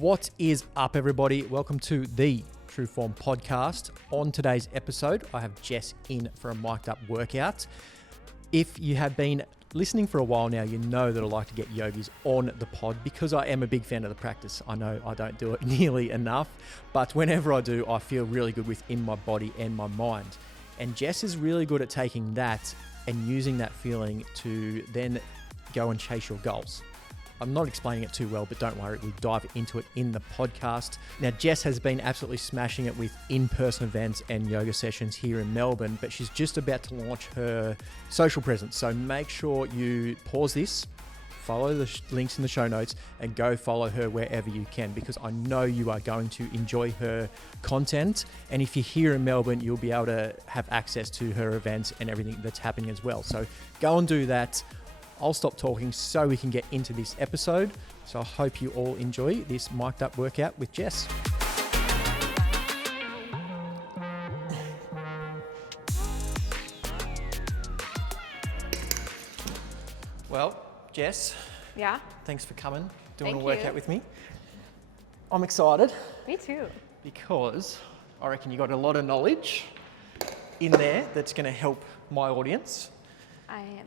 What is up, everybody? Welcome to the True Form podcast. On today's episode, I have Jess in for a mic'd up workout. If you have been listening for a while now, you know that I like to get yogis on the pod because I am a big fan of the practice. I know I don't do it nearly enough, but whenever I do, I feel really good within my body and my mind. And Jess is really good at taking that and using that feeling to then go and chase your goals. I'm not explaining it too well, but don't worry, we'll dive into it in the podcast. Now, Jess has been absolutely smashing it with in-person events and yoga sessions here in Melbourne, but she's just about to launch her social presence. So make sure you pause this, follow the links in the show notes, and go follow her wherever you can, because I know you are going to enjoy her content. And if you're here in Melbourne, you'll be able to have access to her events and everything that's happening as well. So go and do that. I'll stop talking so we can get into this episode. So I hope you all enjoy this mic'd up workout with Jess. Well, Jess. Yeah? Thanks for coming, doing Thank a workout you. with me. I'm excited Me too. because I reckon you got a lot of knowledge in there that's going to help my audience. I am.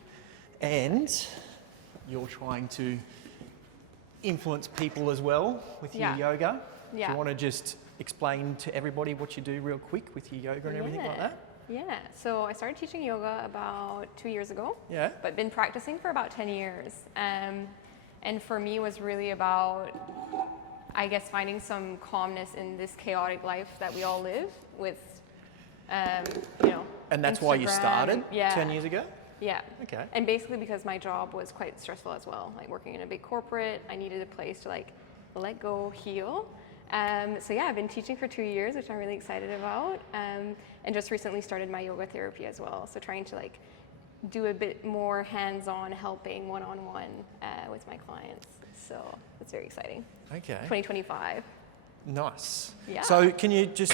And you're trying to influence people as well with your yoga. Yeah. Do you want to just explain to everybody what you do real quick with your yoga and everything like that? Yeah. So I started teaching yoga about 2 years ago. Yeah. But been practicing for about 10 years. And for me, it was really about, I guess, finding some calmness in this chaotic life that we all live with, And that's why you Instagram. started Yeah. 10 years ago? Yeah. Okay. And basically because my job was quite stressful as well, like working in a big corporate, I needed a place to like let go, heal. So yeah, I've been teaching for 2 years, which I'm really excited about. And just recently started my yoga therapy as well. So trying to like do a bit more hands-on helping one-on-one with my clients. So it's very exciting. Okay. 2025. Nice. Yeah. So can you just,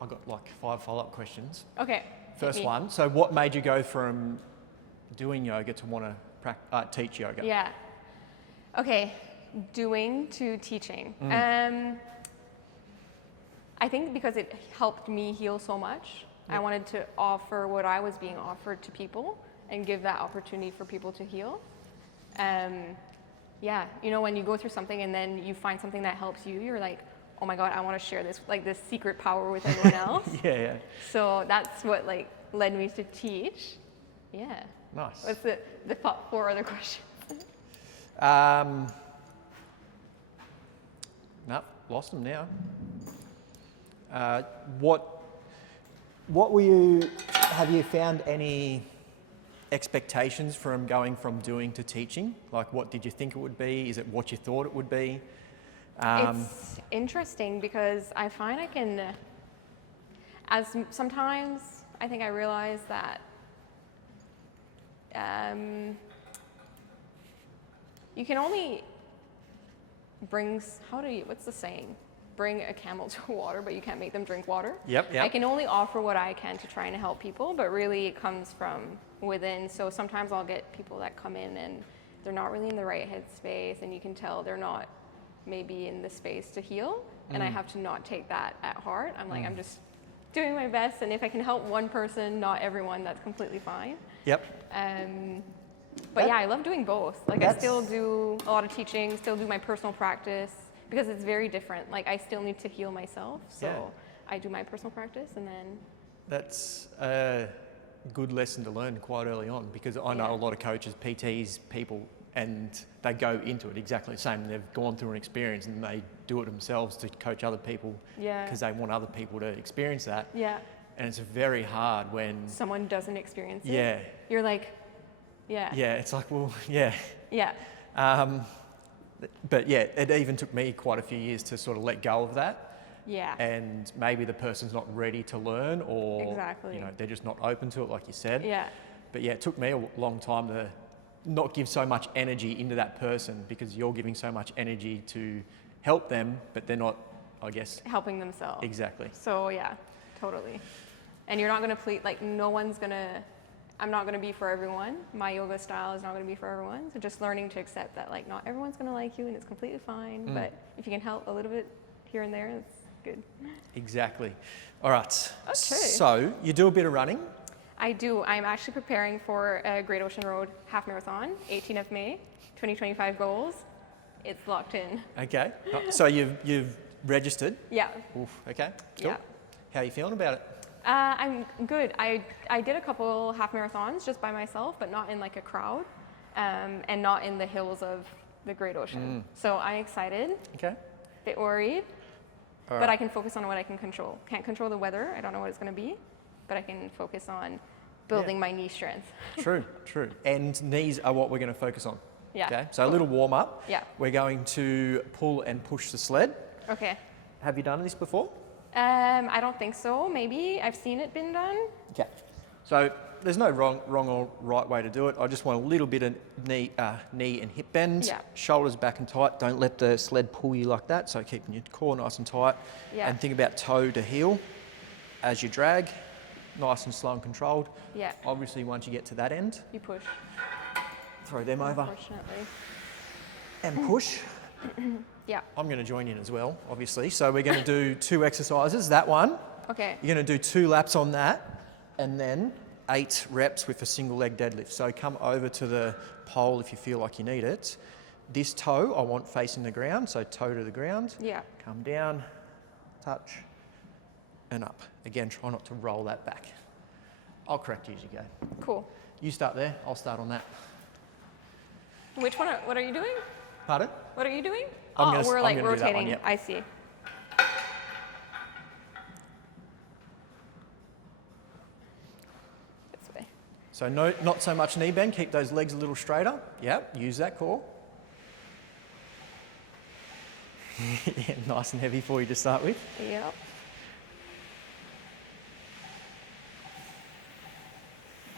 I've got like 5 follow-up questions. Okay. First hit me. one, so what made you go from doing yoga to want to teach yoga? Yeah. Okay. Doing to teaching. I think because it helped me heal so much, I wanted to offer what I was being offered to people and give that opportunity for people to heal. Yeah, you know, when you go through something and then you find something that helps you, you're like, oh my God, I want to share this, like this secret power with everyone else. Yeah. So that's what like led me to teach. Yeah. Nice. What's the 4 other questions? Nope, lost them now. What were you, have you found any expectations from going from doing to teaching? Like what did you think it would be? Is it what you thought it would be? It's interesting because I find I can, sometimes I think I realize that you can only what's the saying? Bring a camel to water, but you can't make them drink water. Yep. I can only offer what I can to try and help people, but really it comes from within. So sometimes I'll get people that come in and they're not really in the right headspace, and you can tell they're not maybe in the space to heal, and I have to not take that at heart. I'm like, I'm just doing my best, and if I can help one person, not everyone, that's completely fine. Yep. But yeah, I love doing both. Like I still do a lot of teaching, still do my personal practice, because it's very different. Like I still need to heal myself, so I do my personal practice, and then... That's a good lesson to learn quite early on, because I know a lot of coaches, PTs, people, and they go into it exactly the same. They've gone through an experience and they do it themselves to coach other people because they want other people to experience that. Yeah. And it's very hard when someone doesn't experience it. Yeah. You're like, yeah. Yeah, it's like, well, yeah. Yeah. But yeah, it even took me quite a few years to sort of let go of that. Yeah. And maybe the person's not ready to learn, or Exactly. you know, they're just not open to it, like you said. Yeah. But yeah, it took me a long time to not give so much energy into that person, because you're giving so much energy to help them, but they're not, I guess, helping themselves. Exactly. So yeah, totally. And you're not gonna please, like no one's gonna I'm not going to be for everyone. My yoga style is not going to be for everyone. So just learning to accept that like not everyone's going to like you and it's completely fine. But if you can help a little bit here and there, it's good. Exactly. All right. Okay. So you do a bit of running. I do. I'm actually preparing for a Great Ocean Road half marathon, 18th of May, 2025 goals. It's locked in. Okay. So you've registered? Yeah. Oof, okay. Cool. Yeah. How are you feeling about it? I'm good. I did a couple half marathons just by myself, but not in like a crowd, and not in the hills of the Great Ocean. So I'm excited. Okay. A bit worried, All but right. I can focus on what I can control. Can't control the weather. I don't know what it's going to be, but I can focus on building my knee strength. True. And knees are what we're going to focus on. Yeah. Okay. So a little warm up. Yeah. We're going to pull and push the sled. Okay. Have you done this before? I don't think so. Maybe I've seen it been done. Okay. So there's no wrong or right way to do it. I just want a little bit of knee and hip bend. Yeah. Shoulders back and tight. Don't let the sled pull you like that. So keeping your core nice and tight. Yeah. And think about toe to heel as you drag. Nice and slow and controlled. Yeah. Obviously, once you get to that end, You push. throw them over Unfortunately. and push. Yeah. I'm going to join in as well, obviously. So we're going to do 2 exercises. That one, Okay. you're going to do 2 laps on that, and then 8 reps with a single leg deadlift. So come over to the pole if you feel like you need it. This toe I want facing the ground, so toe to the ground. Yeah. Come down, touch, and up. Again, try not to roll that back. I'll correct you as you go. Cool. You start there, I'll start on that. Which one? What are you doing? Pardon? What are you doing? I'm We're like gonna do that one, rotating. yep. I see. This way. So not so much knee bend, keep those legs a little straighter. Yep, use that core. Yeah, nice and heavy for you to start with. Yep.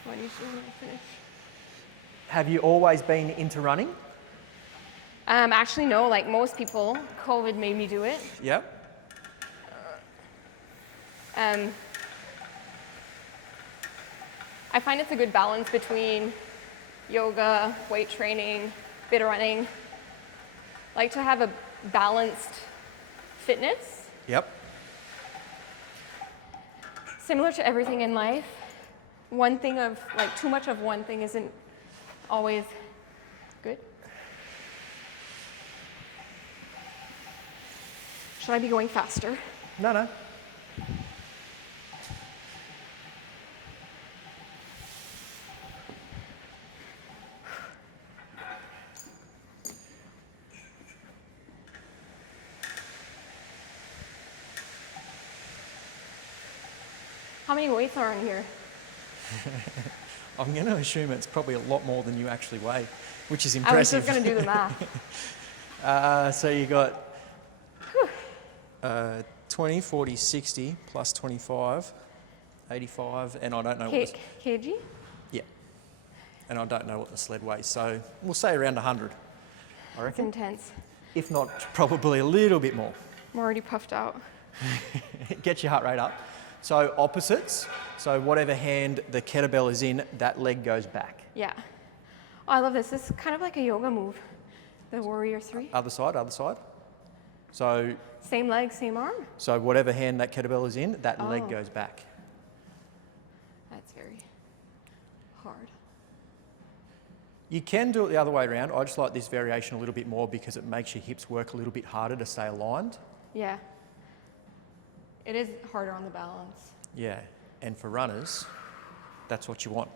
What do you see when I finish? Have you always been into running? Actually, no. Like most people, COVID made me do it. Yep. I find it's a good balance between yoga, weight training, bit of running. Like to have a balanced fitness, Yep. similar to everything in life. One thing of like too much of one thing isn't always good. Should I be going faster? No. How many weights are in here? I'm going to assume it's probably a lot more than you actually weigh, which is I was impressive. just going to do the math. So you got 20, 40, 60 plus 25, 85, and I don't know what kg? yeah. And I don't know what the sled weighs, so we'll say around 100, I It's reckon. intense. If not, probably a little bit more. I'm already puffed out. Get your heart rate up. So opposites. So whatever hand the kettlebell is in, that leg goes back. Yeah. Oh, I love this. This is kind of like a yoga move. The Warrior 3. Other side. So Same leg, same arm. whatever hand that kettlebell is in, that leg Oh. goes back. That's very hard. You can do it the other way around. I just like this variation a little bit more because it makes your hips work a little bit harder to stay aligned. Yeah. It is harder on the balance. Yeah, and for runners, that's what you want.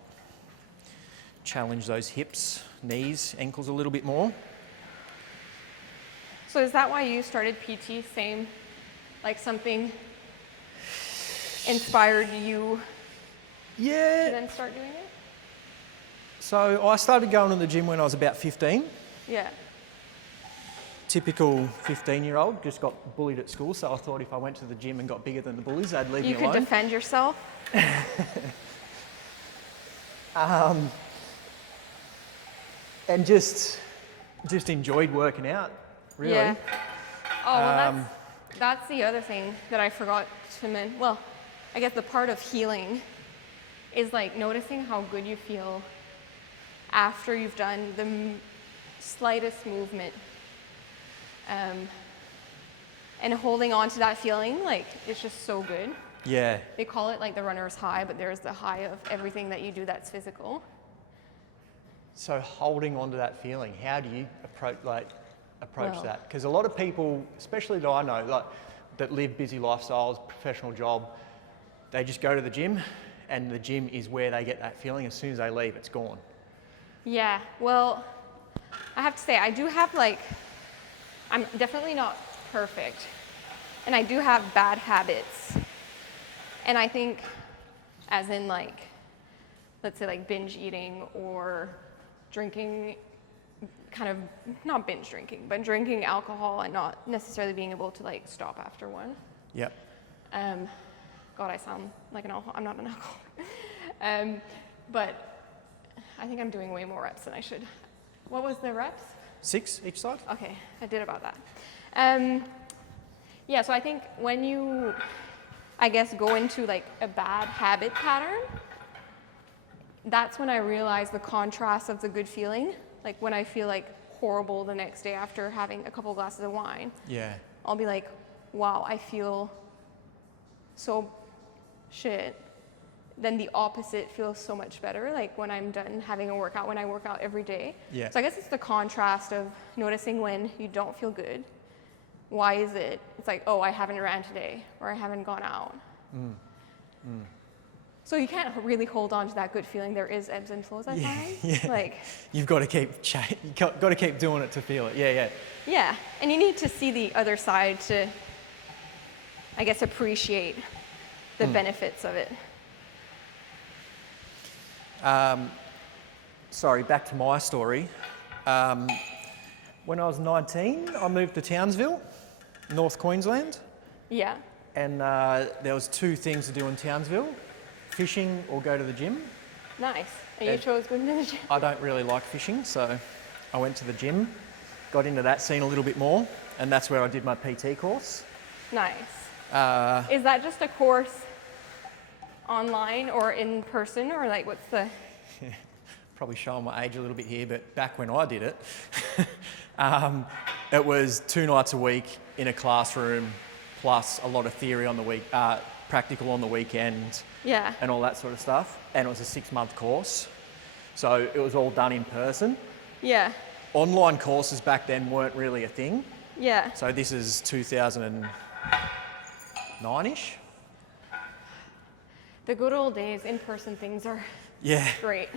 Challenge those hips, knees, ankles a little bit more. So is that why you started PT? Same, like something inspired you to Yeah. then start doing it? So I started going to the gym when I was about 15. Yeah. Typical 15-year-old, just got bullied at school, so I thought if I went to the gym and got bigger than the bullies, they'd leave You me could alone. defend yourself. And just enjoyed working out, really. Yeah. Oh, well, that's the other thing that I forgot to mention. Well, I guess the part of healing is like noticing how good you feel after you've done the slightest movement. And holding on to that feeling, like, it's just so good. Yeah. They call it like the runner's high, but there's the high of everything that you do that's physical. So holding on to that feeling, how do you approach Well, that? Because a lot of people, especially that I know, like that live busy lifestyles, professional job, they just go to the gym, and the gym is where they get that feeling. As soon as they leave, it's gone. Yeah, well, I have to say, I do have like, I'm definitely not perfect, and I do have bad habits. And I think, as in like, let's say like binge eating or drinking, kind of, not binge drinking, but drinking alcohol and not necessarily being able to like stop after one. Yep. God, I sound like an alcoholic. I'm not an alcoholic. But I think I'm doing way more reps than I should. What was the reps? 6 each side? Okay, I did about that. Yeah, so I think when you, I guess, go into like a bad habit pattern, that's when I realize the contrast of the good feeling. Like when I feel like horrible the next day after having a couple glasses of wine, Yeah. I'll be like, wow, I feel so shit. Then the opposite feels so much better, like when I'm done having a workout, when I work out every day. Yeah. So I guess it's the contrast of noticing when you don't feel good. Why is it? It's like, oh, I haven't ran today, or I haven't gone out. So you can't really hold on to that good feeling. There is ebbs and flows, I find. Yeah. Like, You've got to keep doing it to feel it. Yeah, yeah. yeah, and you need to see the other side to, I guess, appreciate the benefits of it. Sorry, back to my story. When I was 19, I moved to Townsville, North Queensland, Yeah. and there was 2 things to do in Townsville: fishing or go to the gym. Nice. And you And- chose going to the gym. I don't really like fishing, so I went to the gym, got into that scene a little bit more, and that's where I did my PT course. Nice. Is that just a course online or in person, or like what's the? Probably showing my age a little bit here, but back when I did it, it was 2 nights a week in a classroom, plus a lot of theory on the week, practical on the weekend, Yeah. and all that sort of stuff. And it was a 6-month course, so it was all done in person. Yeah. Online courses back then weren't really a thing, Yeah. so this is 2009-ish. The good old days, in-person things are Yeah. great.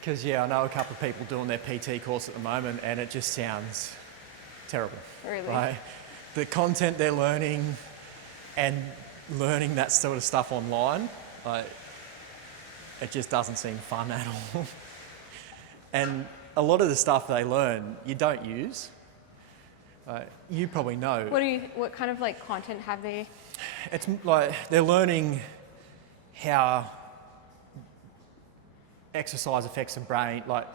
Because I know a couple of people doing their PT course at the moment, and it just sounds terrible. Really? Right? The content they're learning and learning that sort of stuff online, like, it just doesn't seem fun at all. And a lot of the stuff they learn, you don't use. You probably know. What kind of like content have they? It's like they're learning how exercise affects the brain, like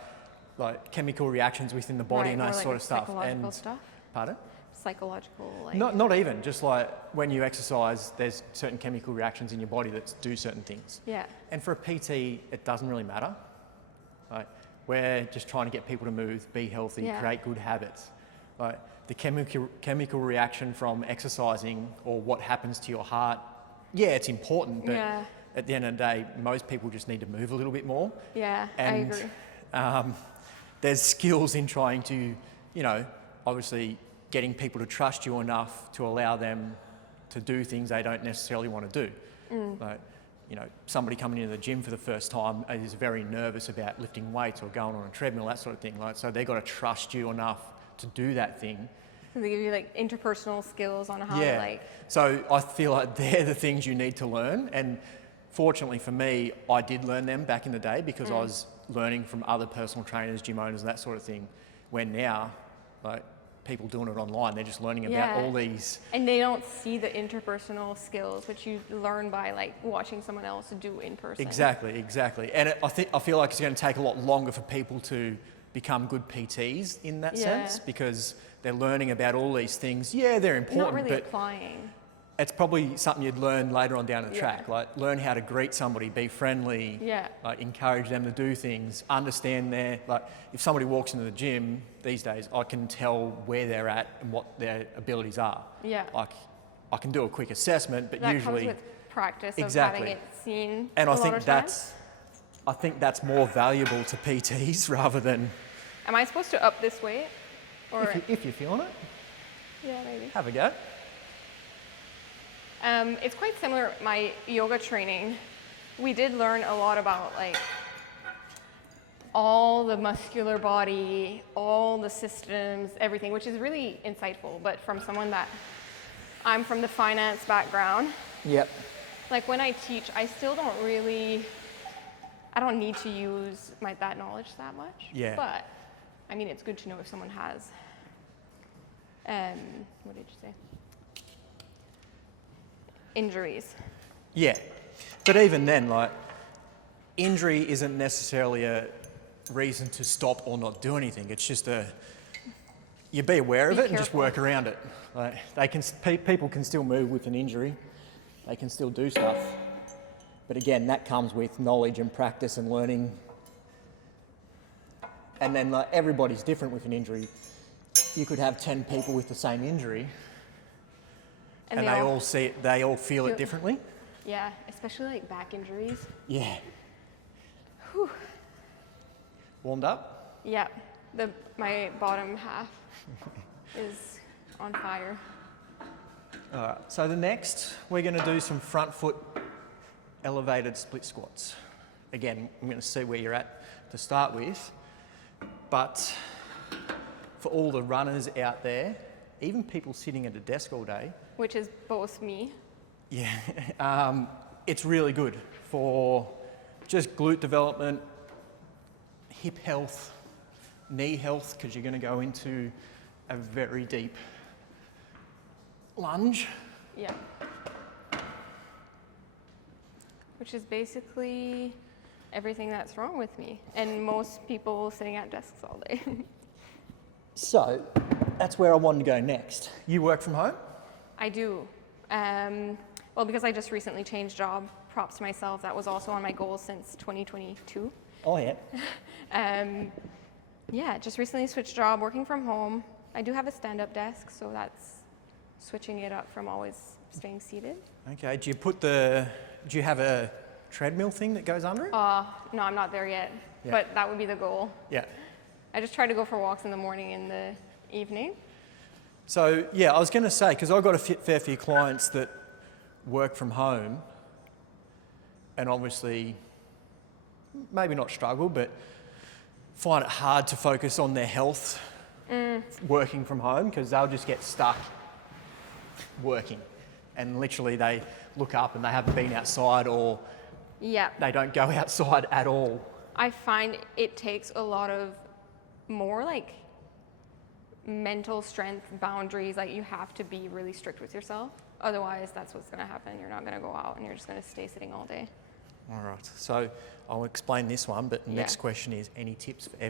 chemical reactions within the body, Right, and more that like sort of stuff. Psychological And stuff. pardon? Psychological, like. Not even, just like when you exercise, there's certain chemical reactions in your body that do certain things. Yeah. And for a PT, it doesn't really matter. Like, we're just trying to get people to move, be healthy, Yeah. create good habits. Like the chemical reaction from exercising or what happens to your heart, yeah, it's important, but Yeah. at the end of the day, most people just need to move a little bit more. Yeah. And I agree. there's skills in trying to, obviously getting people to trust you enough to allow them to do things they don't necessarily want to do. Like, somebody coming into the gym for the first time is very nervous about lifting weights or going on a treadmill, that sort of thing. Like, so they've got to trust you enough to do that thing. So they give you like interpersonal skills on how to like. So I feel like they're the things you need to learn. And fortunately for me, I did learn them back in the day because I was learning from other personal trainers, gym owners, and that sort of thing. Where now, like, people doing it online, they're just learning about all these. And they don't see the interpersonal skills, which you learn by like watching someone else do in person. Exactly. And I feel like it's going to take a lot longer for people to become good PTs in that sense, because they're learning about all these things. Yeah, they're important, Not really but applying. it's probably something you'd learn later on down the Yeah. track. Like learn how to greet somebody, be friendly, Yeah. like encourage them to do things, understand like if somebody walks into the gym these days, I can tell where they're at and what their abilities are. Yeah. Like I can do a quick assessment, but That usually comes with practice Exactly. of having it seen and a I lot think of that's times. I think that's more valuable to PTs rather than Am I supposed to up this weight? Or if you're feeling it, yeah, maybe. have a go. It's quite similar, my yoga training. We did learn a lot about like all the muscular body, all the systems, everything, which is really insightful. But from someone I'm from the finance background, Yep. like when I teach, I still I don't need to use that knowledge that much. Yeah. But, I mean, it's good to know if someone has, what did you say? Injuries. Yeah, but even then, like, injury isn't necessarily a reason to stop or not do anything. It's just you be aware of Be it and just careful. work around it. Like, people can still move with an injury. They can still do stuff. But again, that comes with knowledge and practice and learning. And then, like, everybody's different with an injury. You could have 10 people with the same injury, and they all see it, they all feel it differently. Yeah, especially like back injuries. Yeah. Whew. Warmed up? Yeah, my bottom half is on fire. All right, so the next, we're going to do some front foot elevated split squats. Again, I'm going to see where you're at to start with, but for all the runners out there, even people sitting at a desk all day, Which is both me. yeah, it's really good for just glute development, hip health, knee health, because you're going to go into a very deep lunge. Yeah. Which is basically everything that's wrong with me and most people sitting at desks all day. So that's where I wanted to go next. You work from home? I do. Well, because I just recently changed job, props to myself. That was also on my goals since 2022. Oh yeah. Yeah, just recently switched job, working from home. I do have a stand-up desk, so that's switching it up from always staying seated. Okay, do you have a treadmill thing that goes under it? No, I'm not there yet, Yeah. but that would be the goal. Yeah. I just try to go for walks in the morning and the evening. So yeah, I was going to say, because I've got a fair few clients that work from home and obviously maybe not struggle, but find it hard to focus on their health working from home because they'll just get stuck working and literally they look up and they haven't been outside or Yeah. they don't go outside at all. I find it takes a lot of more like mental strength, boundaries. Like you have to be really strict with yourself. Otherwise, that's what's going to happen. You're not going to go out and you're just going to stay sitting all day. All right, so I'll explain this one, but the next question is any tips for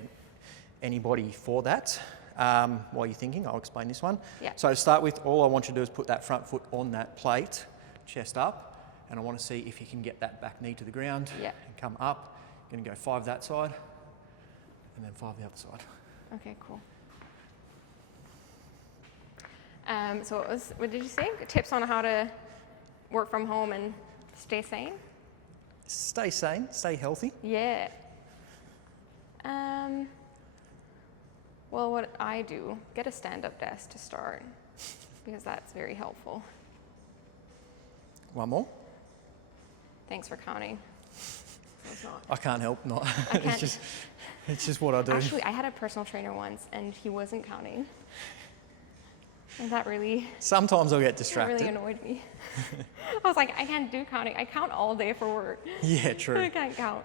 anybody for that? While you're thinking, I'll explain this one. Yeah. So to start with, all I want you to do is put that front foot on that plate, chest up, and I want to see if you can get that back knee to the ground Yeah. and come up. You're going to go 5 that side and then 5 the other side. Okay, cool. So what did you say? Tips on how to work from home and stay sane? Stay sane, stay healthy. Yeah. Well, what I do, get a stand-up desk to start because that's very helpful. One more. Thanks for counting. It's not. I can't help not. I can't. It's just what I do. Actually, I had a personal trainer once and he wasn't counting. And that really Sometimes I'll get distracted. annoyed me. I was like, I can't do counting. I count all day for work. Yeah, true. I can't count.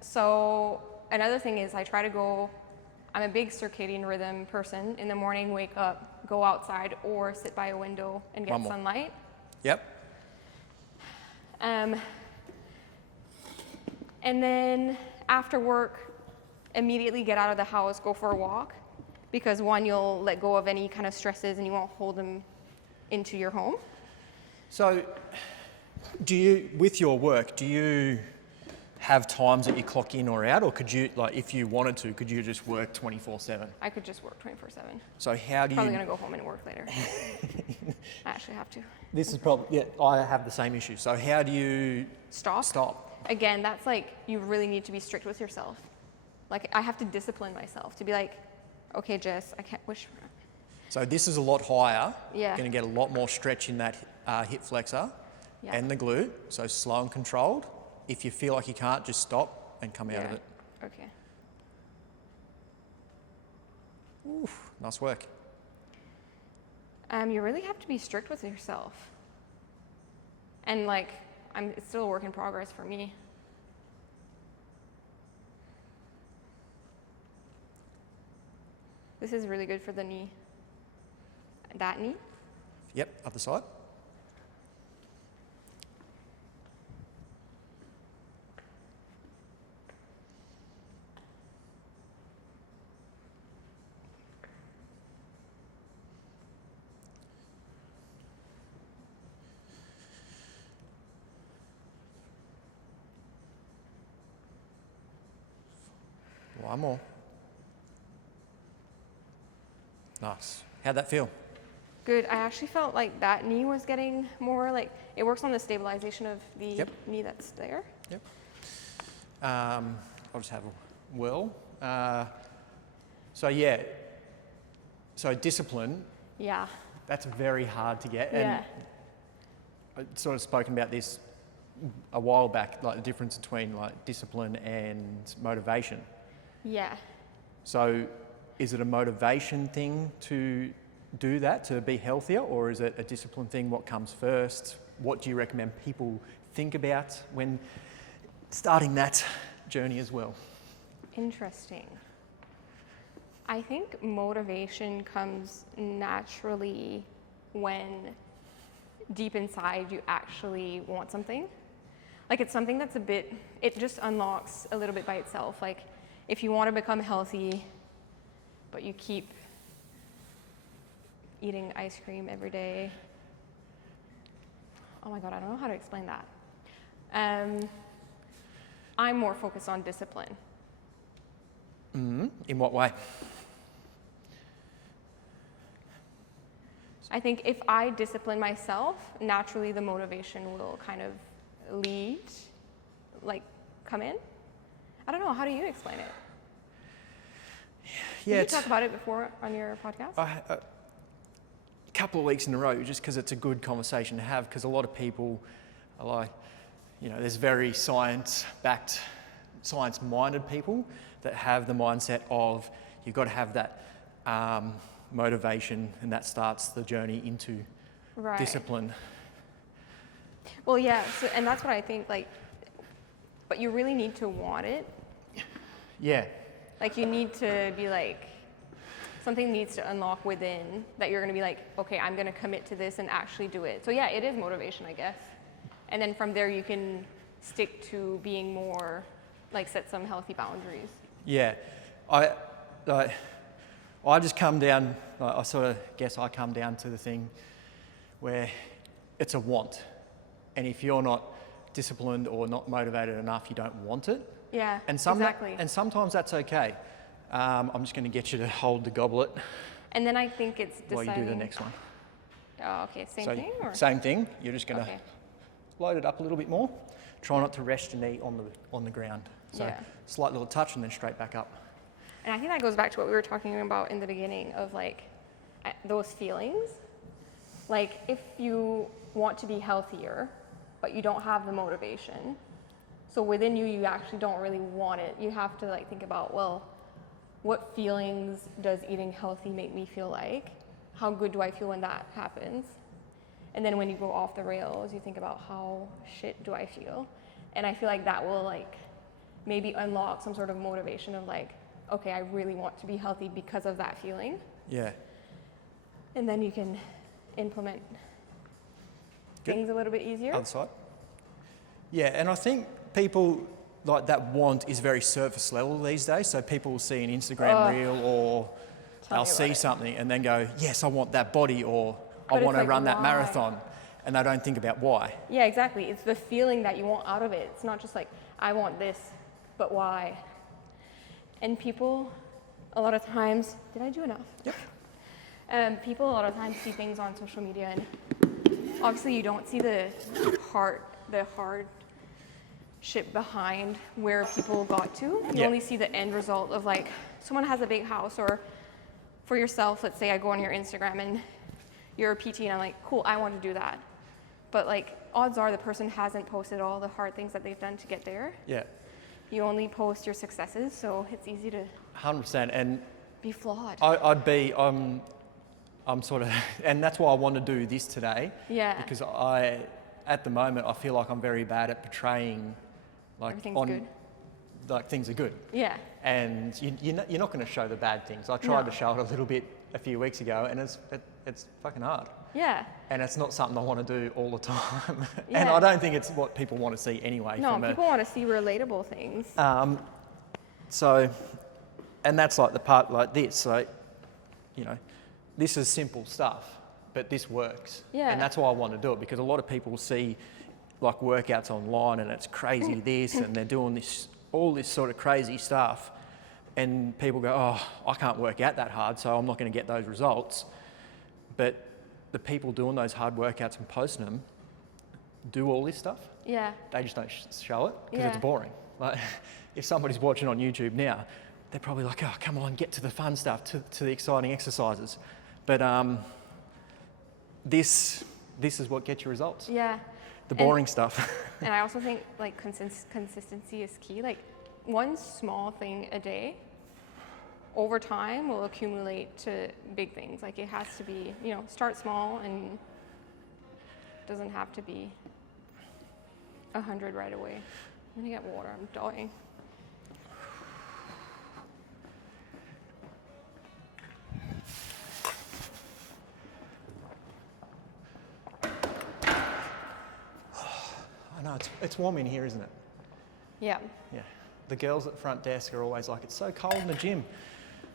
So another thing is I try to go, I'm a big circadian rhythm person. In the morning, wake up, go outside or sit by a window and get One more. sunlight. Yep. And then after work, immediately get out of the house, go for a walk. Because one, you'll let go of any kind of stresses and you won't hold them into your home. So, with your work, do you have times that you clock in or out, or could you, like, if you wanted to, could you just work 24/7? I could just work 24/7. So how do you... Probably gonna go home and work later. I actually have to. This is probably, yeah, I have the same issue. So how do you... Stop. Again, that's like, you really need to be strict with yourself. Like, I have to discipline myself to be like, okay, Jess, I can't wish for it. So this is a lot higher. Yeah. Going to get a lot more stretch in that hip flexor and the glute. So slow and controlled. If you feel like you can't, just stop and come out of it. Okay. Oof, nice work. You really have to be strict with yourself. And like, it's still a work in progress for me. This is really good for the knee. That knee? Yep, other side. One more. Nice. How'd that feel? Good. I actually felt like that knee was getting more like, it works on the stabilization of the knee that's there. Yep. I'll just have a whirl. So discipline. Yeah. That's very hard to get. Yeah. And I've sort of spoken about this a while back, like the difference between like discipline and motivation. Yeah. So is it a motivation thing to do that, to be healthier, or is it a discipline thing? What comes first? What do you recommend people think about when starting that journey as well? Interesting. I think motivation comes naturally when deep inside you actually want something. Like, it's something that's it just unlocks a little bit by itself. Like, if you want to become healthy, but you keep eating ice cream every day. Oh my God, I don't know how to explain that. I'm more focused on discipline. Mm-hmm. In what way? I think if I discipline myself, naturally the motivation will kind of come in. I don't know, how do you explain it? Yeah, Did you talk about it before on your podcast? A couple of weeks in a row, just because it's a good conversation to have, because a lot of people are like, there's very science-backed, science-minded people that have the mindset of you've got to have that motivation, and that starts the journey into discipline. Well, yeah, and that's what I think, but you really need to want it. Yeah. Like, you need to be like, something needs to unlock within that you're going to be like, okay, I'm going to commit to this and actually do it. So yeah, it is motivation, I guess. And then from there you can stick to being more, set some healthy boundaries. Yeah. I just come down, I sort of guess I come down to the thing where it's a want. And if you're not disciplined or not motivated enough, you don't want it. Yeah, exactly. And sometimes that's okay. I'm just going to get you to hold the goblet. And then I think it's deciding... While you do the next one. Oh, okay. Same thing? Or? Same thing. You're just going to load it up a little bit more. Try not to rest your knee on the ground. So slight little touch and then straight back up. And I think that goes back to what we were talking about in the beginning of those feelings. Like, if you want to be healthier, but you don't have the motivation, so within you actually don't really want it. You have to think about, well, what feelings does eating healthy make me feel like? How good do I feel when that happens? And then when you go off the rails, you think about how shit do I feel? And I feel like that will maybe unlock some sort of motivation of okay, I really want to be healthy because of that feeling. Yeah. And then you can implement things a little bit easier. Other side. Yeah, and I think people that want is very surface level these days. So people will see an Instagram reel or they'll see something and then go, yes, I want that body, or I want to run that marathon. and they don't think about why. Yeah, exactly. It's the feeling that you want out of it. It's not just like, I want this, but why? And people, a lot of times, did I do enough? Yep. People a lot of times see things on social media, and obviously you don't see the hardship behind where people got to. You only see the end result of like, someone has a big house, or for yourself, let's say I go on your Instagram and you're a PT and I'm like, cool, I want to do that. But like, odds are the person hasn't posted all the hard things that they've done to get there. Yeah. You only post your successes, so it's easy to 100%. And be flawed. I'm sort of, and that's why I want to do this today. Yeah. Because at the moment, I feel like I'm very bad at portraying, like, Everything's good. Like things are good. Yeah. And you're not going to show the bad things. I tried to show it a little bit a few weeks ago, and it's fucking hard. Yeah. And it's not something I want to do all the time. Yeah. And I don't think it's what people want to see anyway. No, people want to see relatable things. So, and that's like the part like this. So, you know, this is simple stuff, but this works. Yeah. And that's why I want to do it, because a lot of people see like workouts online and it's crazy this, and they're doing this, all this sort of crazy stuff. And people go, oh, I can't work out that hard, so I'm not going to get those results. But the people doing those hard workouts and posting them do all this stuff. Yeah. They just don't show it because Yeah. it's boring. Like, if somebody's watching on YouTube now, they're probably like, oh, come on, get to the fun stuff, to the exciting exercises. But this is what gets you results. Yeah. The boring stuff. And I also think like consistency is key. Like, one small thing a day over time will accumulate to big things. Like, it has to be, start small, and doesn't have to be 100 right away. I'm gonna get water, I'm dying. I know, it's warm in here, isn't it? Yeah. Yeah. The girls at the front desk are always like, it's so cold in the gym.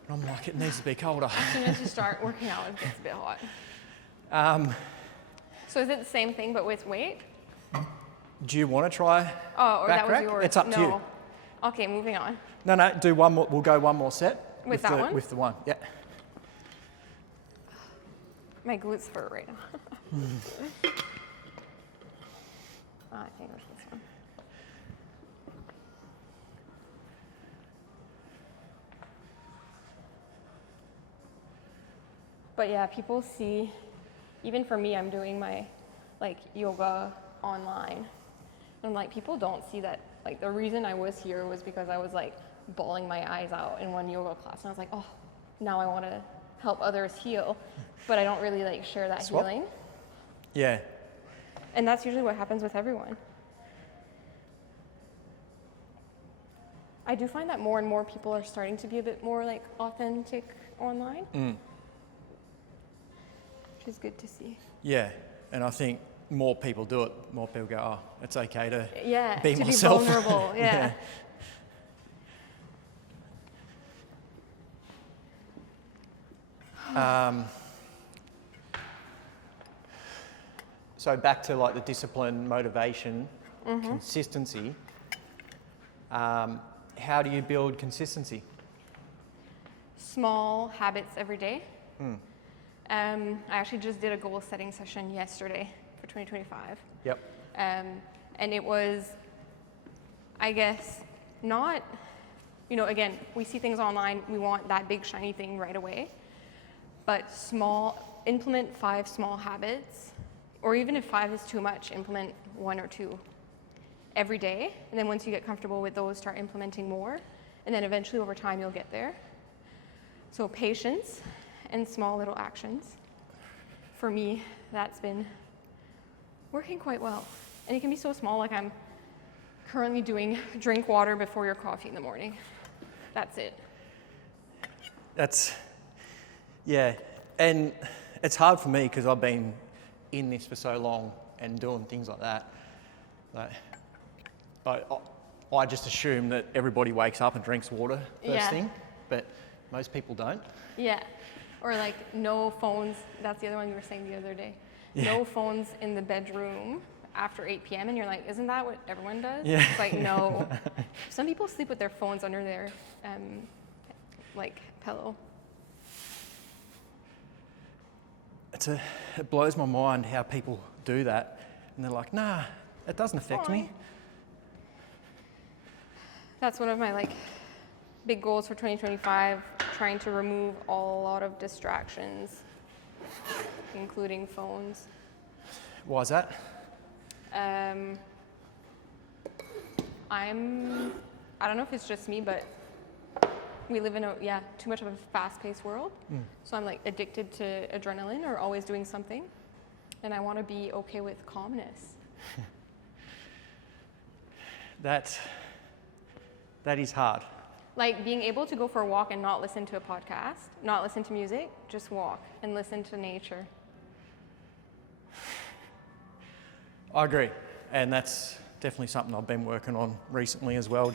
And I'm like, it needs to be colder. As soon as you start working out, it gets a bit hot. So is it the same thing but with weight? Do you want to try or back that was rack? yours? It's up to you. Okay, moving on. No, do one more. We'll go one more set. With that one? With the one, yeah. My glutes hurt right now. I think it was this one. But yeah, people see, even for me, I'm doing my yoga online. And people don't see that, the reason I was here was because I was bawling my eyes out in one yoga class. And I was like, oh, now I want to help others heal. But I don't really share that healing. Yeah. And that's usually what happens with everyone. I do find that more and more people are starting to be a bit more authentic online. Which is good to see. Yeah, and I think more people do it. More people go, oh, it's okay to be myself. Be vulnerable. Yeah. So back to the discipline, motivation, consistency. How do you build consistency? Small habits every day. I actually just did a goal setting session yesterday for 2025. Yep. And it was, I guess, not, again, we see things online, we want that big shiny thing right away. But implement 5 small habits, or even if 5 is too much, implement 1 or 2 every day. And then once you get comfortable with those, start implementing more. And then eventually over time, you'll get there. So patience and small little actions. For me, that's been working quite well. And it can be so small, I'm currently doing drink water before your coffee in the morning. That's it. Yeah. And it's hard for me because I've been in this for so long and doing things like that. I just assume that everybody wakes up and drinks water first thing, but most people don't. Yeah. Or no phones. That's the other one you were saying the other day. no phones in the bedroom after 8 p.m. and you're like, isn't that what everyone does? Yeah. It's like, no. Some people sleep with their phones under their like pillow. It blows my mind how people do that, and they're like, nah, it doesn't affect me. That's one of my like big goals for 2025, trying to remove a lot of distractions, including phones. Why is that? I don't know if it's just me, but we live in too much of a fast-paced world. So I'm like addicted to adrenaline or always doing something. And I want to be okay with calmness. That is hard. Like being able to go for a walk and not listen to a podcast, not listen to music, just walk and listen to nature. I agree. And that's definitely something I've been working on recently as well.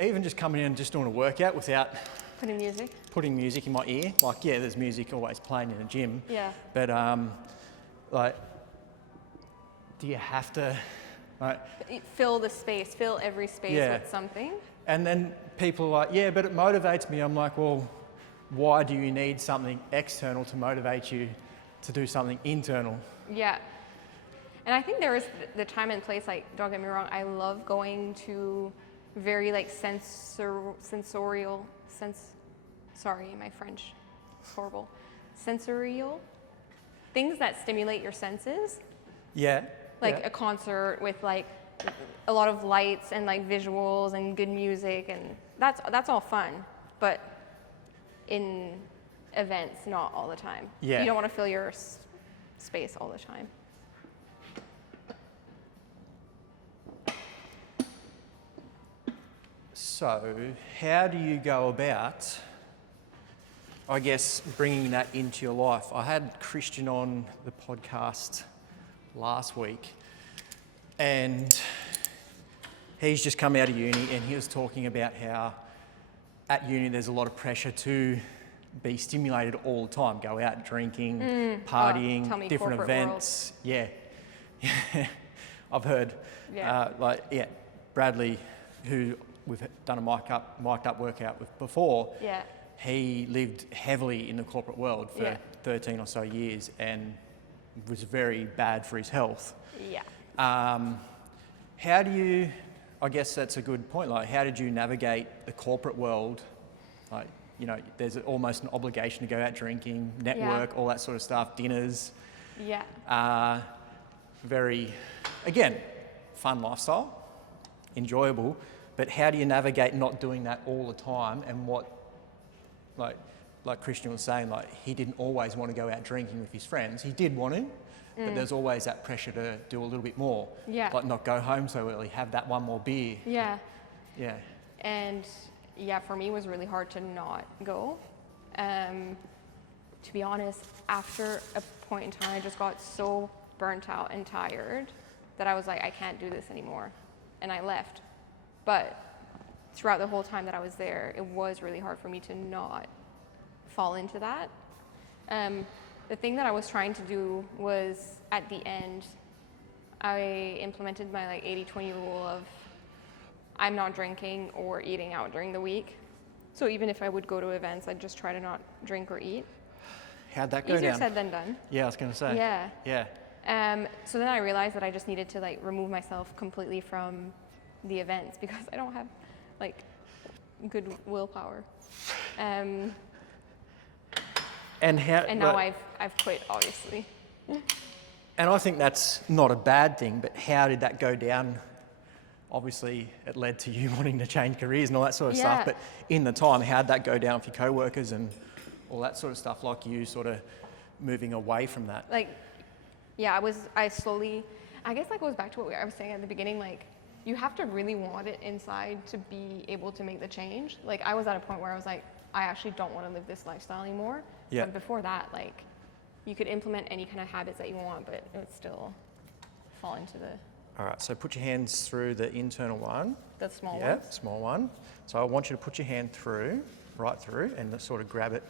Even just coming in and just doing a workout without putting music in my ear. Like, yeah, there's music always playing in a gym. Yeah. But like, do you have to like fill the space, fill every space with something? And then people are like, yeah, but it motivates me. I'm like, well, why do you need something external to motivate you to do something internal? Yeah. And I think there is the time and place, like, don't get me wrong, I love going to very like sensorial, sorry, my French is horrible. Sensorial things that stimulate your senses. Yeah. Like a concert with like a lot of lights and like visuals and good music, and that's all fun, but in events, not all the time. Yeah. You don't want to fill your space all the time. So how do you go about, I guess, bringing that into your life? I had Christian on the podcast last week, and he's just come out of uni, and he was talking about how at uni there's a lot of pressure to be stimulated all the time, go out drinking, partying, different events. World. Yeah. I've heard. Yeah. Bradley, who we've done a mic'd up workout with before. Yeah. He lived heavily in the corporate world for 13 or so years and was very bad for his health. Yeah. How do you, I guess that's a good point, like how did you navigate the corporate world? Like, you know, there's almost an obligation to go out drinking, network, all that sort of stuff, dinners. Yeah. Very, again, fun lifestyle, enjoyable, but how do you navigate not doing that all the time? And what, like Christian was saying, like he didn't always want to go out drinking with his friends. He did want to, but there's always that pressure to do a little bit more. Yeah. Like not go home so early, have that one more beer. Yeah. Yeah. And yeah, for me it was really hard to not go. To be honest, after a point in time, I just got so burnt out and tired that I was like, I can't do this anymore. And I left. But throughout the whole time that I was there, it was really hard for me to not fall into that. The thing that I was trying to do was, at the end, I implemented my like 80-20 rule of I'm not drinking or eating out during the week. So even if I would go to events, I'd just try to not drink or eat. How'd that go down? Easier said than done. Yeah, I was going to say. Yeah. Yeah. So then I realized that I just needed to like remove myself completely from the events because I don't have like good willpower. And now I've quit, obviously. And I think that's not a bad thing, but how did that go down? Obviously, it led to you wanting to change careers and all that sort of stuff, but in the time, how'd that go down with your co-workers and all that sort of stuff, like you sort of moving away from that? Like, yeah, I slowly, I guess that goes back to what I was saying at the beginning, like, you have to really want it inside to be able to make the change. Like, I was at a point where I was like, I actually don't want to live this lifestyle anymore. Yeah. But before that, like, you could implement any kind of habits that you want, but it would still fall into the... All right, so put your hands through the internal one. The small one? Yeah, small one. So I want you to put your hand through, right through, and sort of grab it.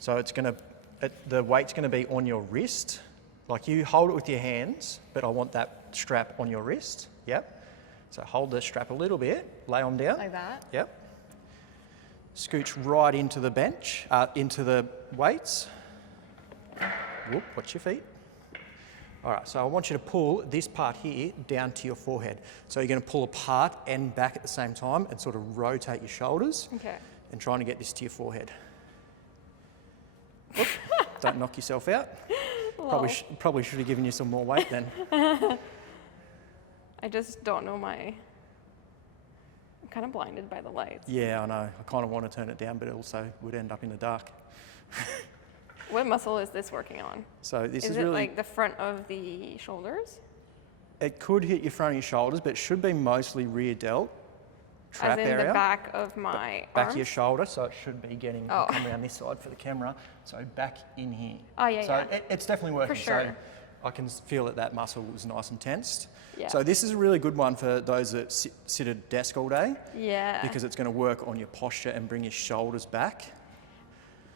So it's going to, the weight's going to be on your wrist, Like you hold it with your hands, but I want that strap on your wrist. Yep. So hold the strap a little bit, lay on down. Like that? Yep. Scooch right into the bench, into the weights. Whoop, watch your feet. All right, so I want you to pull this part here down to your forehead. So you're going to pull apart and back at the same time and sort of rotate your shoulders. Okay. And trying to get this to your forehead. Oop, don't knock yourself out. Probably should have given you some more weight then. I just don't know I'm kind of blinded by the lights. Yeah, I know. I kind of want to turn it down, but it also would end up in the dark. What muscle is this working on? So this is it really like the front of the shoulders? It could hit your front of your shoulders, but it should be mostly rear delt, trap As in area. the back of my Back arms? of your shoulder, so it should be getting Oh. come around this side for the camera. So back in here. Oh, yeah, so yeah. it's definitely working. For sure. So I can feel that muscle is nice and tensed. Yeah. So this is a really good one for those that sit at a desk all day. Yeah. Because it's going to work on your posture and bring your shoulders back.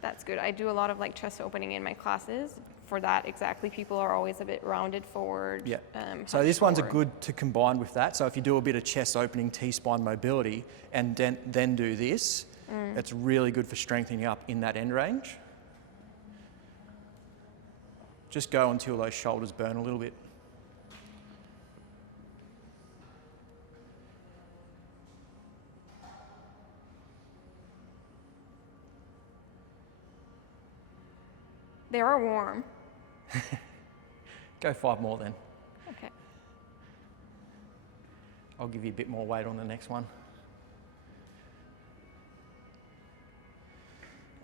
That's good. I do a lot of like chest opening in my classes. For that exactly, people are always a bit rounded forward. Yeah. So hunched this one's a forward. good to combine with that. So if you do a bit of chest opening, T-spine mobility, and then do this, it's really good for strengthening up in that end range. Just go until those shoulders burn a little bit. They are warm. Go 5 more then. Okay. I'll give you a bit more weight on the next one.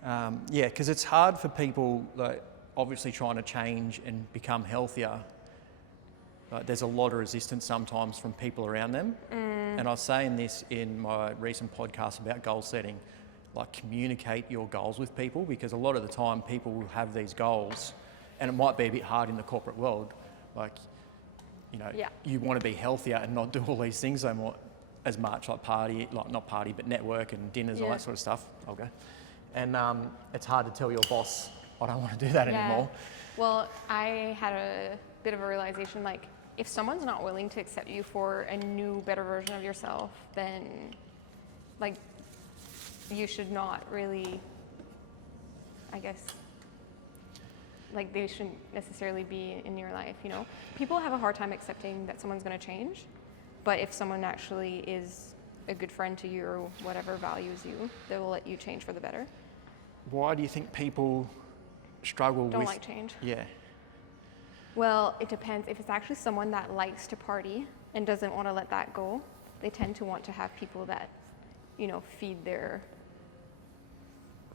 Yeah, because it's hard for people, like, obviously trying to change and become healthier. Like, there's a lot of resistance sometimes from people around them. And I was saying this in my recent podcast about goal setting. Like, communicate your goals with people, because a lot of the time people will have these goals, and it might be a bit hard in the corporate world. Like, you know, you want to be healthier and not do all these things as much, like party, like not party, but network and dinners, all that sort of stuff. I'll go. And it's hard to tell your boss, I don't want to do that anymore. Well, I had a bit of a realization, like, if someone's not willing to accept you for a new, better version of yourself, then, like, you should not really, I guess, like, they shouldn't necessarily be in your life, you know? People have a hard time accepting that someone's going to change, but if someone actually is a good friend to you or whatever values you, they will let you change for the better. Why do you think people struggle Don't with... like change? Yeah. Well, it depends. If it's actually someone that likes to party and doesn't want to let that go, they tend to want to have people that, you know, feed their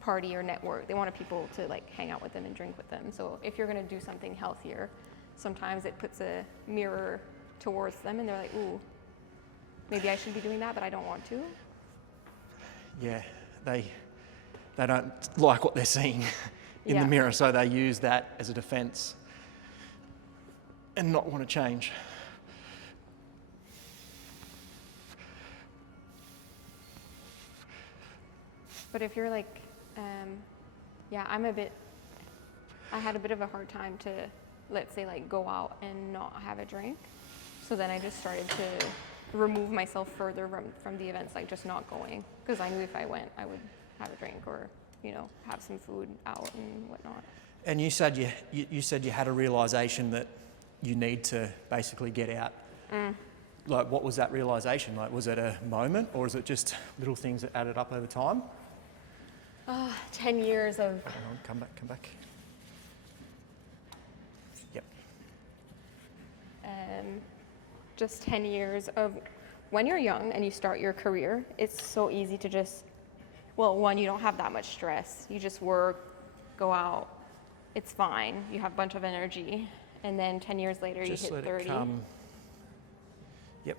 party or network. They want people to, like, hang out with them and drink with them. So if you're going to do something healthier, sometimes it puts a mirror towards them and they're like, ooh, maybe I should be doing that, but I don't want to. Yeah, they don't like what they're seeing in the mirror, so they use that as a defense and not want to change. But if you're like, I had a bit of a hard time to, let's say, like, go out and not have a drink. So then I just started to remove myself further from the events, like just not going. Because I knew if I went, I would have a drink or, you know, have some food out and whatnot. And you said you said you had a realisation that you need to basically get out. Like, what was that realisation? Like, was it a moment, or is it just little things that added up over time? 10 years of... Hang on, come back. Yep. Just 10 years of when you're young and you start your career, it's so easy to just, well, one, you don't have that much stress. You just work, go out, it's fine. You have a bunch of energy. And then 10 years later, Just you hit let 30. it come. Yep.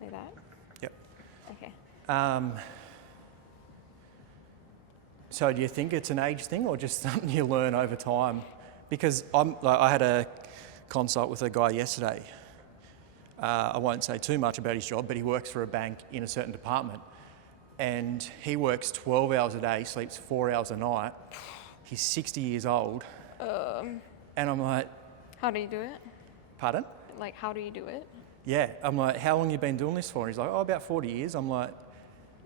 Like that? Yep. Okay. So do you think it's an age thing or just something you learn over time? Because I had a consult with a guy yesterday. I won't say too much about his job, but he works for a bank in a certain department. And he works 12 hours a day, sleeps 4 hours a night. He's 60 years old, And I'm like, How do you do it? pardon? Like, how do you do it? Yeah. I'm like, how long you been doing this for? And he's like, oh, about 40 years. I'm like,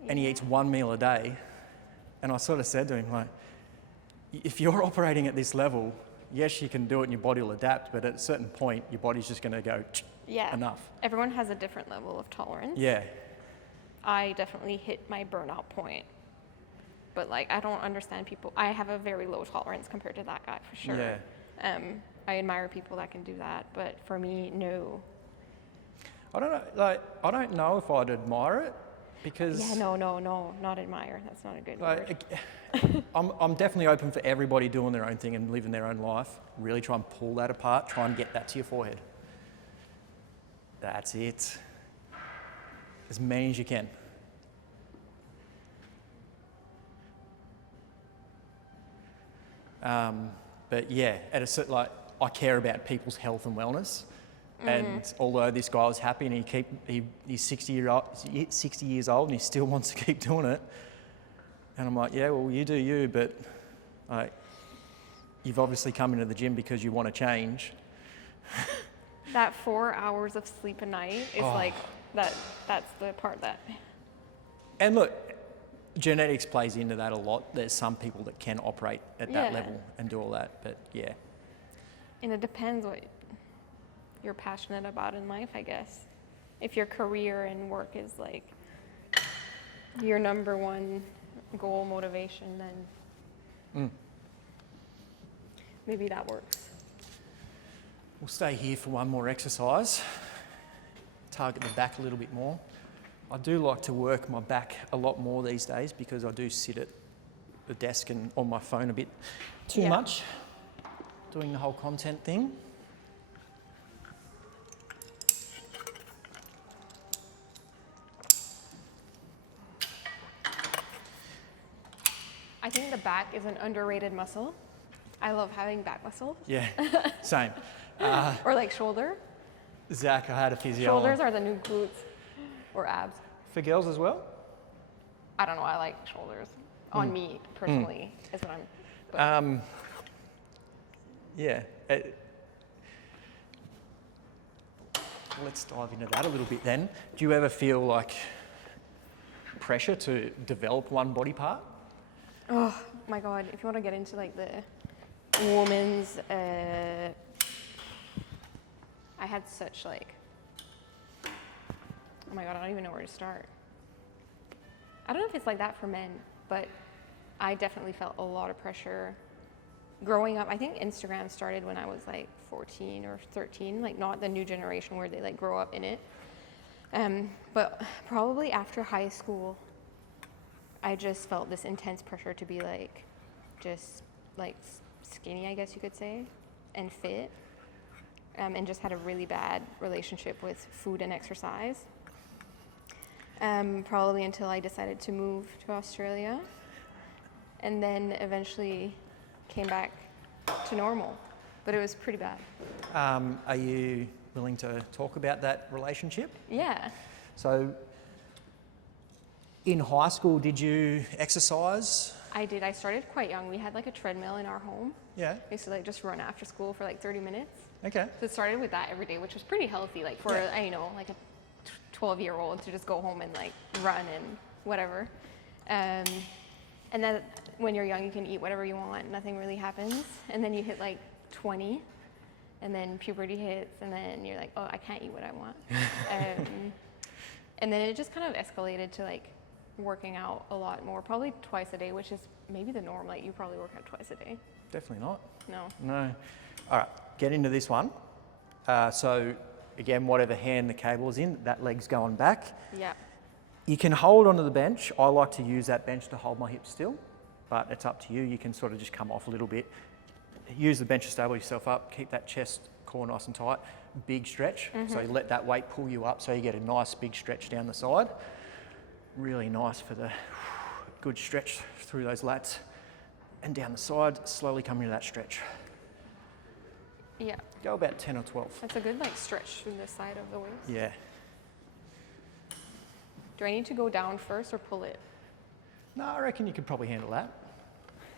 and he eats one meal a day. And I sort of said to him, like, if you're operating at this level, yes, you can do it and your body will adapt, but at a certain point, your body's just going to go, enough. Everyone has a different level of tolerance. Yeah. I definitely hit my burnout point. But, like, I don't understand people. I have a very low tolerance compared to that guy, for sure. Yeah. I admire people that can do that, but for me, no. I don't know, like, I don't know if I'd admire it because... Yeah, no, not admire. That's not a good word. I'm definitely open for everybody doing their own thing and living their own life. Really try and pull that apart, try and get that to your forehead. That's it. As many as you can. But yeah, at a certain, like, I care about people's health and wellness. And although this guy was happy and he's 60 years old and he still wants to keep doing it, and I'm like, yeah, well, you do you, but like, you've obviously come into the gym because you want to change. That 4 hours of sleep a night is like that. That's the part that. And look, genetics plays into that a lot. There's some people that can operate at that level and do all that, but yeah. And it depends what you're passionate about in life, I guess. If your career and work is like your number one goal, motivation, then maybe that works. We'll stay here for one more exercise. Target the back a little bit more. I do like to work my back a lot more these days because I do sit at the desk and on my phone a bit too much, doing the whole content thing. I think the back is an underrated muscle. I love having back muscle. Yeah, same. Or like shoulder. Zach, I had a physio. Shoulders are the new glutes or abs. For girls as well? I don't know, I like shoulders. On me, personally, is what I'm... Yeah. Let's dive into that a little bit then. Do you ever feel like pressure to develop one body part? Oh my God, if you want to get into like the woman's, I had such like, oh my God, I don't even know where to start. I don't know if it's like that for men, but I definitely felt a lot of pressure growing up. I think Instagram started when I was like 14 or 13, like not the new generation where they like grow up in it. But probably after high school, I just felt this intense pressure to be like, just like skinny, I guess you could say, and fit. And just had a really bad relationship with food and exercise. Probably until I decided to move to Australia. And then eventually came back to normal, but it was pretty bad. Are you willing to talk about that relationship? Yeah. So, in high school, did you exercise? I did. I started quite young. We had like a treadmill in our home. Yeah. I used to like just run after school for like 30 minutes. Okay. So it started with that every day, which was pretty healthy, like for, you know, like a 12-year-old to just go home and like run and whatever. And then when you're young, you can eat whatever you want. Nothing really happens. And then you hit like 20, and then puberty hits, and then you're like, oh, I can't eat what I want. And then it just kind of escalated to like working out a lot more, probably twice a day, which is maybe the norm. Like you probably work out twice a day. Definitely not. No. All right, get into this one. So again, whatever hand the cable is in, that leg's going back. Yeah. You can hold onto the bench. I like to use that bench to hold my hips still, but it's up to you. You can sort of just come off a little bit. Use the bench to stable yourself up. Keep that chest core nice and tight. Big stretch. So you let that weight pull you up so you get a nice big stretch down the side. Really nice for the good stretch through those lats and down the side. Slowly come into that stretch. Yeah. Go about 10 or 12. That's a good like stretch through the side of the waist. Yeah. Do I need to go down first or pull it? No, I reckon you could probably handle that.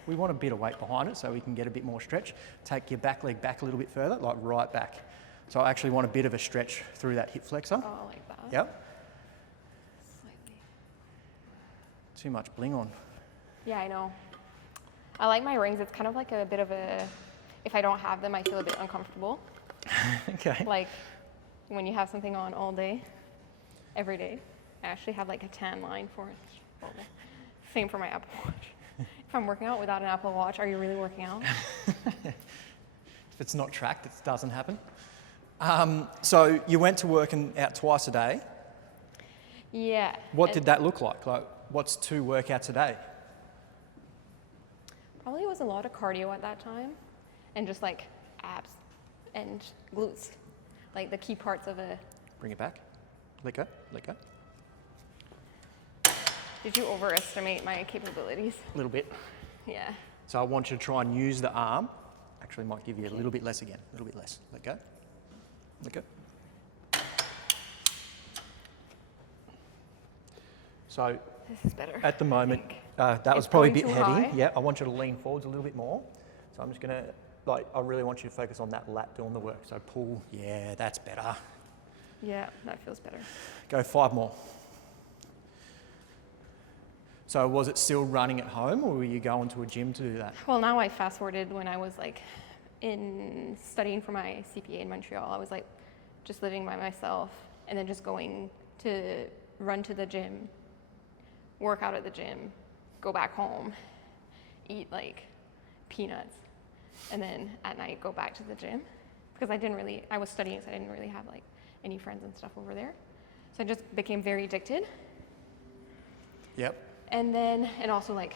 We want a bit of weight behind it so we can get a bit more stretch. Take your back leg back a little bit further, like right back. So I actually want a bit of a stretch through that hip flexor. Oh, like that. Yep. Slightly. Too much bling on. Yeah, I know. I like my rings. It's kind of like a bit of a, if I don't have them, I feel a bit uncomfortable. Okay. Like when you have something on all day, every day. I actually have like a tan line for it. Well, same for my Apple Watch. If I'm working out without an Apple Watch, are you really working out? If it's not tracked, it doesn't happen. So you went to work out twice a day. Yeah. What did that look like? Like, what's 2 workouts a day? Probably was a lot of cardio at that time, and just like abs and glutes, like the key parts of a. Bring it back. Let go. Let go. Did you overestimate my capabilities? A little bit. Yeah. So I want you to try and use the arm. Actually, might give you a little bit less again. A little bit less. Let go. Let go. So This is better. at the moment, that was It's probably a going bit too heavy. high. Yeah, I want you to lean forwards a little bit more. So I'm just gonna, I really want you to focus on that lat doing the work. So pull, yeah, that's better. Yeah, that feels better. Go 5 more. So was it still running at home, or were you going to a gym to do that? Well, now I fast forwarded when I was like in studying for my CPA in Montreal. I was like just living by myself and then just going to run to the gym, work out at the gym, go back home, eat like peanuts, and then at night go back to the gym because I was studying, so I didn't really have like any friends and stuff over there. So I just became very addicted. Yep. And also like,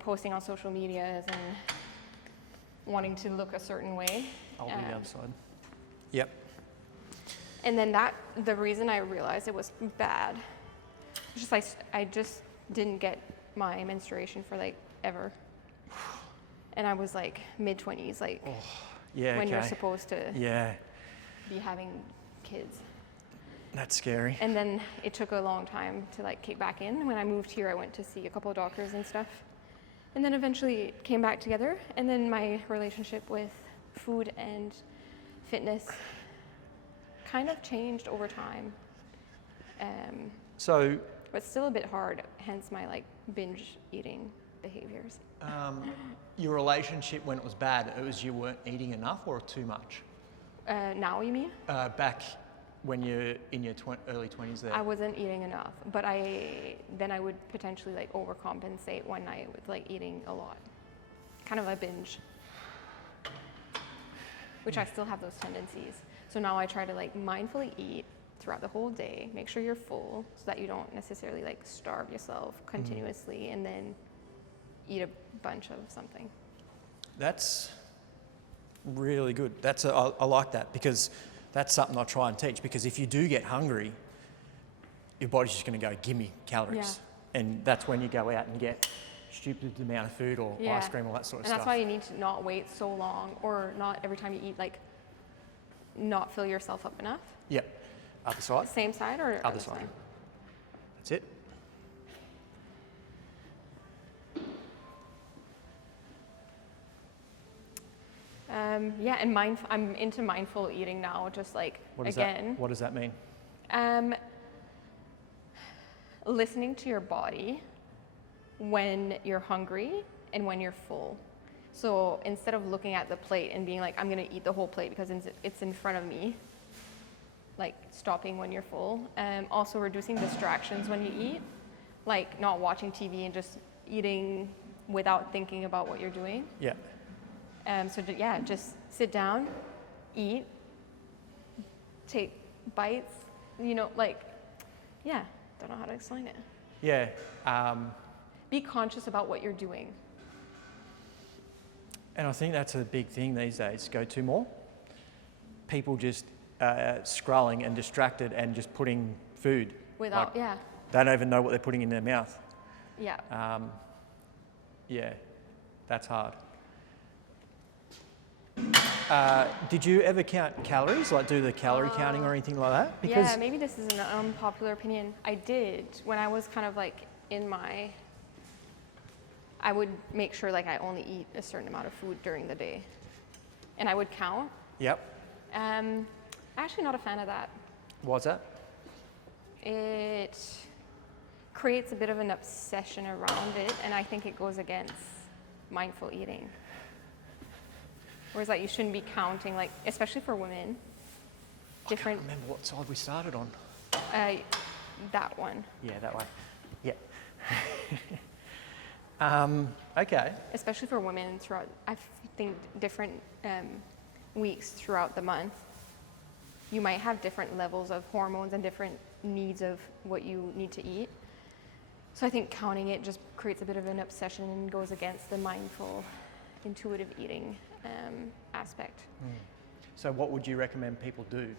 posting on social medias and wanting to look a certain way. I'll do the other side. Yep. And then the reason I realized it was bad, just like I just didn't get my menstruation for like ever. And I was like mid-20s, like when you're supposed to be having kids. That's scary. And then it took a long time to like kick back in. When I moved here, I went to see a couple of doctors and stuff. And then eventually it came back together. And then my relationship with food and fitness kind of changed over time. But still a bit hard, hence my like binge eating behaviors. Your relationship when it was bad, it was you weren't eating enough or too much? Now you mean? Back when you're in your early 20s there. I wasn't eating enough, but I would potentially like overcompensate one night with like eating a lot. Kind of a binge. Which I still have those tendencies. So now I try to like mindfully eat throughout the whole day, make sure you're full so that you don't necessarily like starve yourself continuously and then eat a bunch of something. That's really good. I like that because that's something I try and teach, because if you do get hungry, your body's just going to go, give me calories. Yeah. And that's when you go out and get stupid amount of food or ice cream, all that sort of stuff. And that's why you need to not wait so long, or not every time you eat, like not fill yourself up enough. Yep. Other side. Same side or Other side. That's it. And I'm into mindful eating now, just like, What does that mean? Listening to your body when you're hungry and when you're full. So instead of looking at the plate and being like, I'm gonna eat the whole plate because it's in front of me, like stopping when you're full. Also reducing distractions when you eat, like not watching TV and just eating without thinking about what you're doing. Yeah. Just sit down, eat, take bites, don't know how to explain it. Yeah. Be conscious about what you're doing. And I think that's a big thing these days. Go 2 more. People just scrolling and distracted and just putting food. They don't even know what they're putting in their mouth. Yeah. That's hard. Did you ever count calories, like do the calorie counting or anything like that? Because maybe this is an unpopular opinion. I did when I was kind of like in my I would make sure like I only eat a certain amount of food during the day, and I would count. Yep. Actually not a fan of that. Why's that? It creates a bit of an obsession around it, and I think it goes against mindful eating. Whereas like you shouldn't be counting, like especially for women. I can't remember what side we started on. That one. Yeah, that way. Yeah. Okay. Especially for women throughout, I think different weeks throughout the month, you might have different levels of hormones and different needs of what you need to eat. So I think counting it just creates a bit of an obsession and goes against the mindful, intuitive eating aspect. So what would you recommend people do?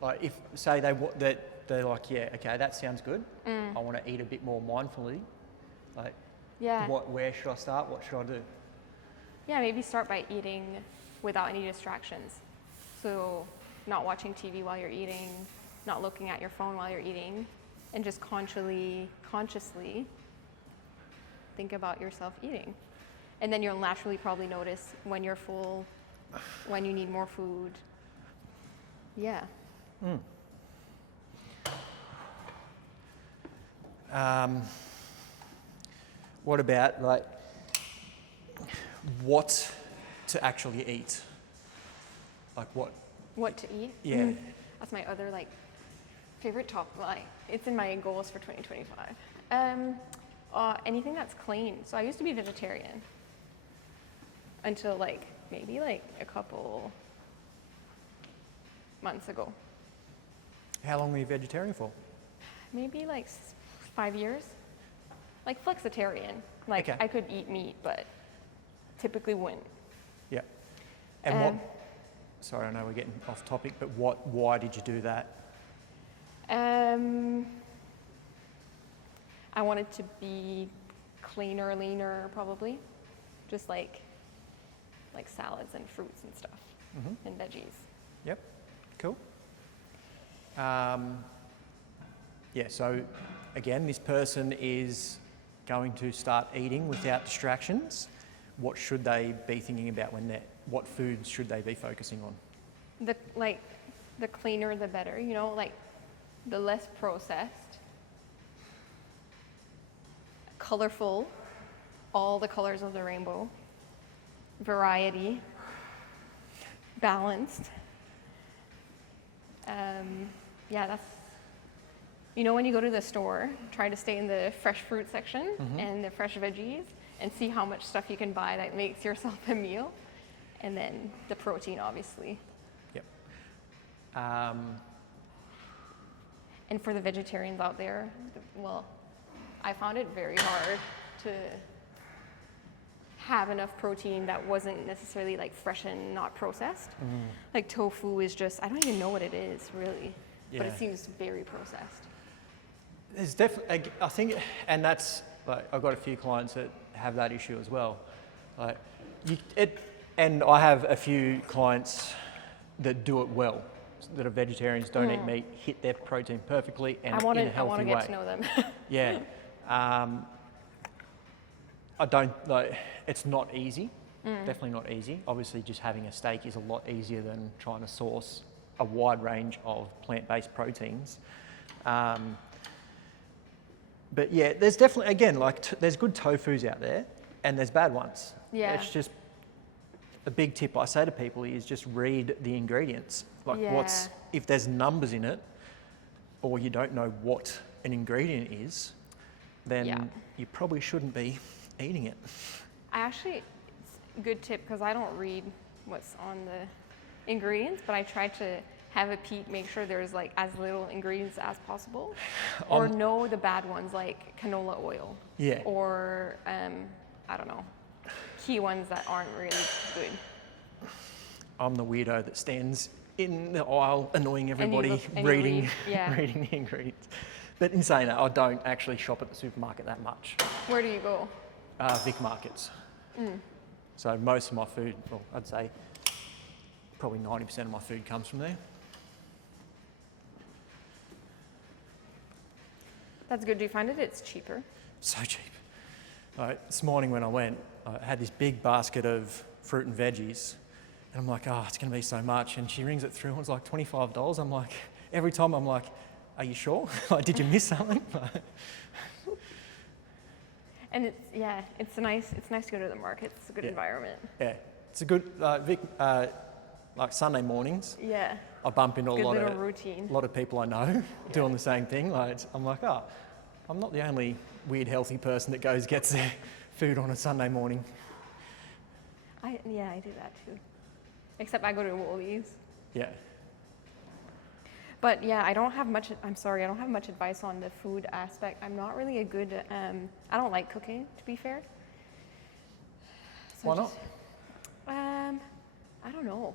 Like if, say they're like, yeah, okay, that sounds good. I want to eat a bit more mindfully. Like, Yeah. where should I start? What should I do? Yeah, maybe start by eating without any distractions. So not watching TV while you're eating, not looking at your phone while you're eating, and just consciously think about yourself eating. And then you'll naturally probably notice when you're full, when you need more food. Yeah. What about like what to actually eat? Like what? What to eat? Yeah. That's my other like favorite topic. Like it's in my goals for 2025. Anything that's clean. So I used to be vegetarian until like maybe like a couple months ago. How long were you vegetarian for? Maybe like 5 years. Like flexitarian. Like Okay. I could eat meat, but typically wouldn't. Yeah. And what? Sorry, I know we're getting off topic, but why did you do that? I wanted to be cleaner, leaner, probably. Just like salads and fruits and stuff, and veggies. Yep. Cool. Yeah, so again, this person is going to start eating without distractions. What should they be thinking about what foods should they be focusing on? The cleaner, the better, you know, like the less processed, colorful, all the colors of the rainbow, variety, balanced. Yeah, that's, you know, when you go to the store, try to stay in the fresh fruit section and the fresh veggies and see how much stuff you can buy that makes yourself a meal. And then the protein, obviously. Yep. And for the vegetarians out there, well, I found it very hard to have enough protein that wasn't necessarily like fresh and not processed. Like tofu is just, I don't even know what it is really, but it Yeah. seems very processed. There's definitely, I think, and that's, like, I've got a few clients that have that issue as well. Like, and I have a few clients that do it well, that are vegetarians, don't eat meat, hit their protein perfectly, and in a healthy way. I want to get to know them. Yeah. I don't, like, it's not easy, definitely not easy. Obviously, just having a steak is a lot easier than trying to source a wide range of plant-based proteins. But yeah, there's definitely, again, like there's good tofus out there and there's bad ones. Yeah. It's just, a big tip I say to people is just read the ingredients. Like if there's numbers in it or you don't know what an ingredient is, then you probably shouldn't be eating it. It's a good tip because I don't read what's on the ingredients, but I try to have a peek, make sure there's like as little ingredients as possible, or know the bad ones like canola oil. Yeah. Or I don't know, key ones that aren't really good. I'm the weirdo that stands in the aisle annoying everybody, reading the ingredients. But in saying that, I don't actually shop at the supermarket that much. Where do you go? Vic markets. So most of my food, well, I'd say probably 90% of my food comes from there. That's good. Do you find it's cheaper? So cheap. This morning when I went, I had this big basket of fruit and veggies, and I'm like, oh, it's going to be so much. And she rings it through, and it's like $25. I'm like, every time I'm like, are you sure? Like, did you miss something? And it's nice to go to the market. It's a good environment. Yeah, it's a good, like Sunday mornings. Yeah. I bump into a lot of people I know doing the same thing. Like, I'm like, oh, I'm not the only weird healthy person that gets their food on a Sunday morning. I do that too. Except I go to Woolies. Yeah. But yeah, I don't have much advice on the food aspect. I'm not really a good, I don't like cooking, to be fair. So why not? I don't know.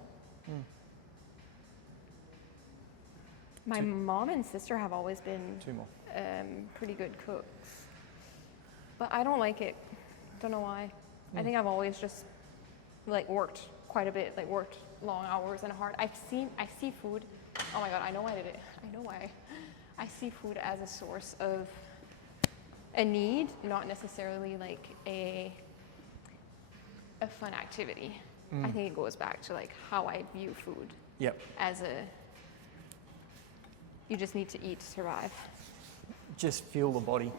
My mom and sister have always been pretty good cooks. But I don't like it. Don't know why. I think I've always just worked quite a bit, worked long hours and hard. I see food. Oh my God, I know why I did it. I know why. I see food as a source of a need, not necessarily a fun activity. I think it goes back to how I view food. Yep. You just need to eat to survive. Just fuel the body.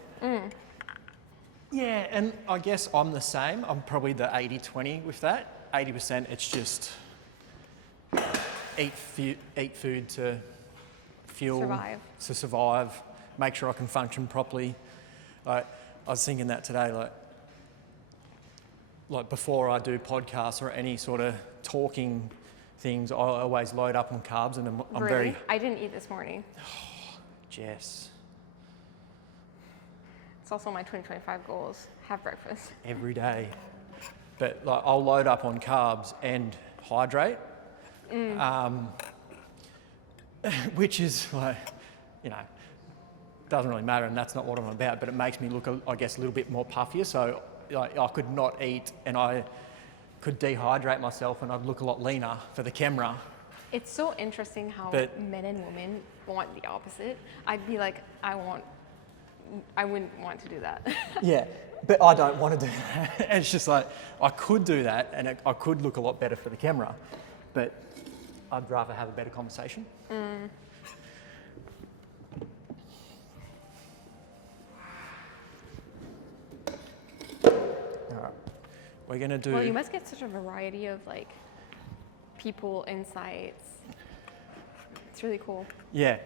Yeah, and I guess I'm the same. I'm probably the 80-20 with that. 80% it's just eat food to fuel, to survive, make sure I can function properly. I was thinking that today, like before I do podcasts or any sort of talking things, I always load up on carbs, and I'm really? very... I didn't eat this morning. Oh, Jess. It's also my 2025 goals. Have breakfast. Every day. But I'll load up on carbs and hydrate, which is doesn't really matter, and that's not what I'm about, but it makes me look, I guess, a little bit more puffier. So I could not eat and I could dehydrate myself and I'd look a lot leaner for the camera. It's so interesting how men and women want the opposite. I'd be like, I wouldn't want to do that. Yeah, but I don't want to do that. It's just I could do that and I could look a lot better for the camera, but I'd rather have a better conversation. We're going to do... Well, you must get such a variety of people, insights. It's really cool. Yeah.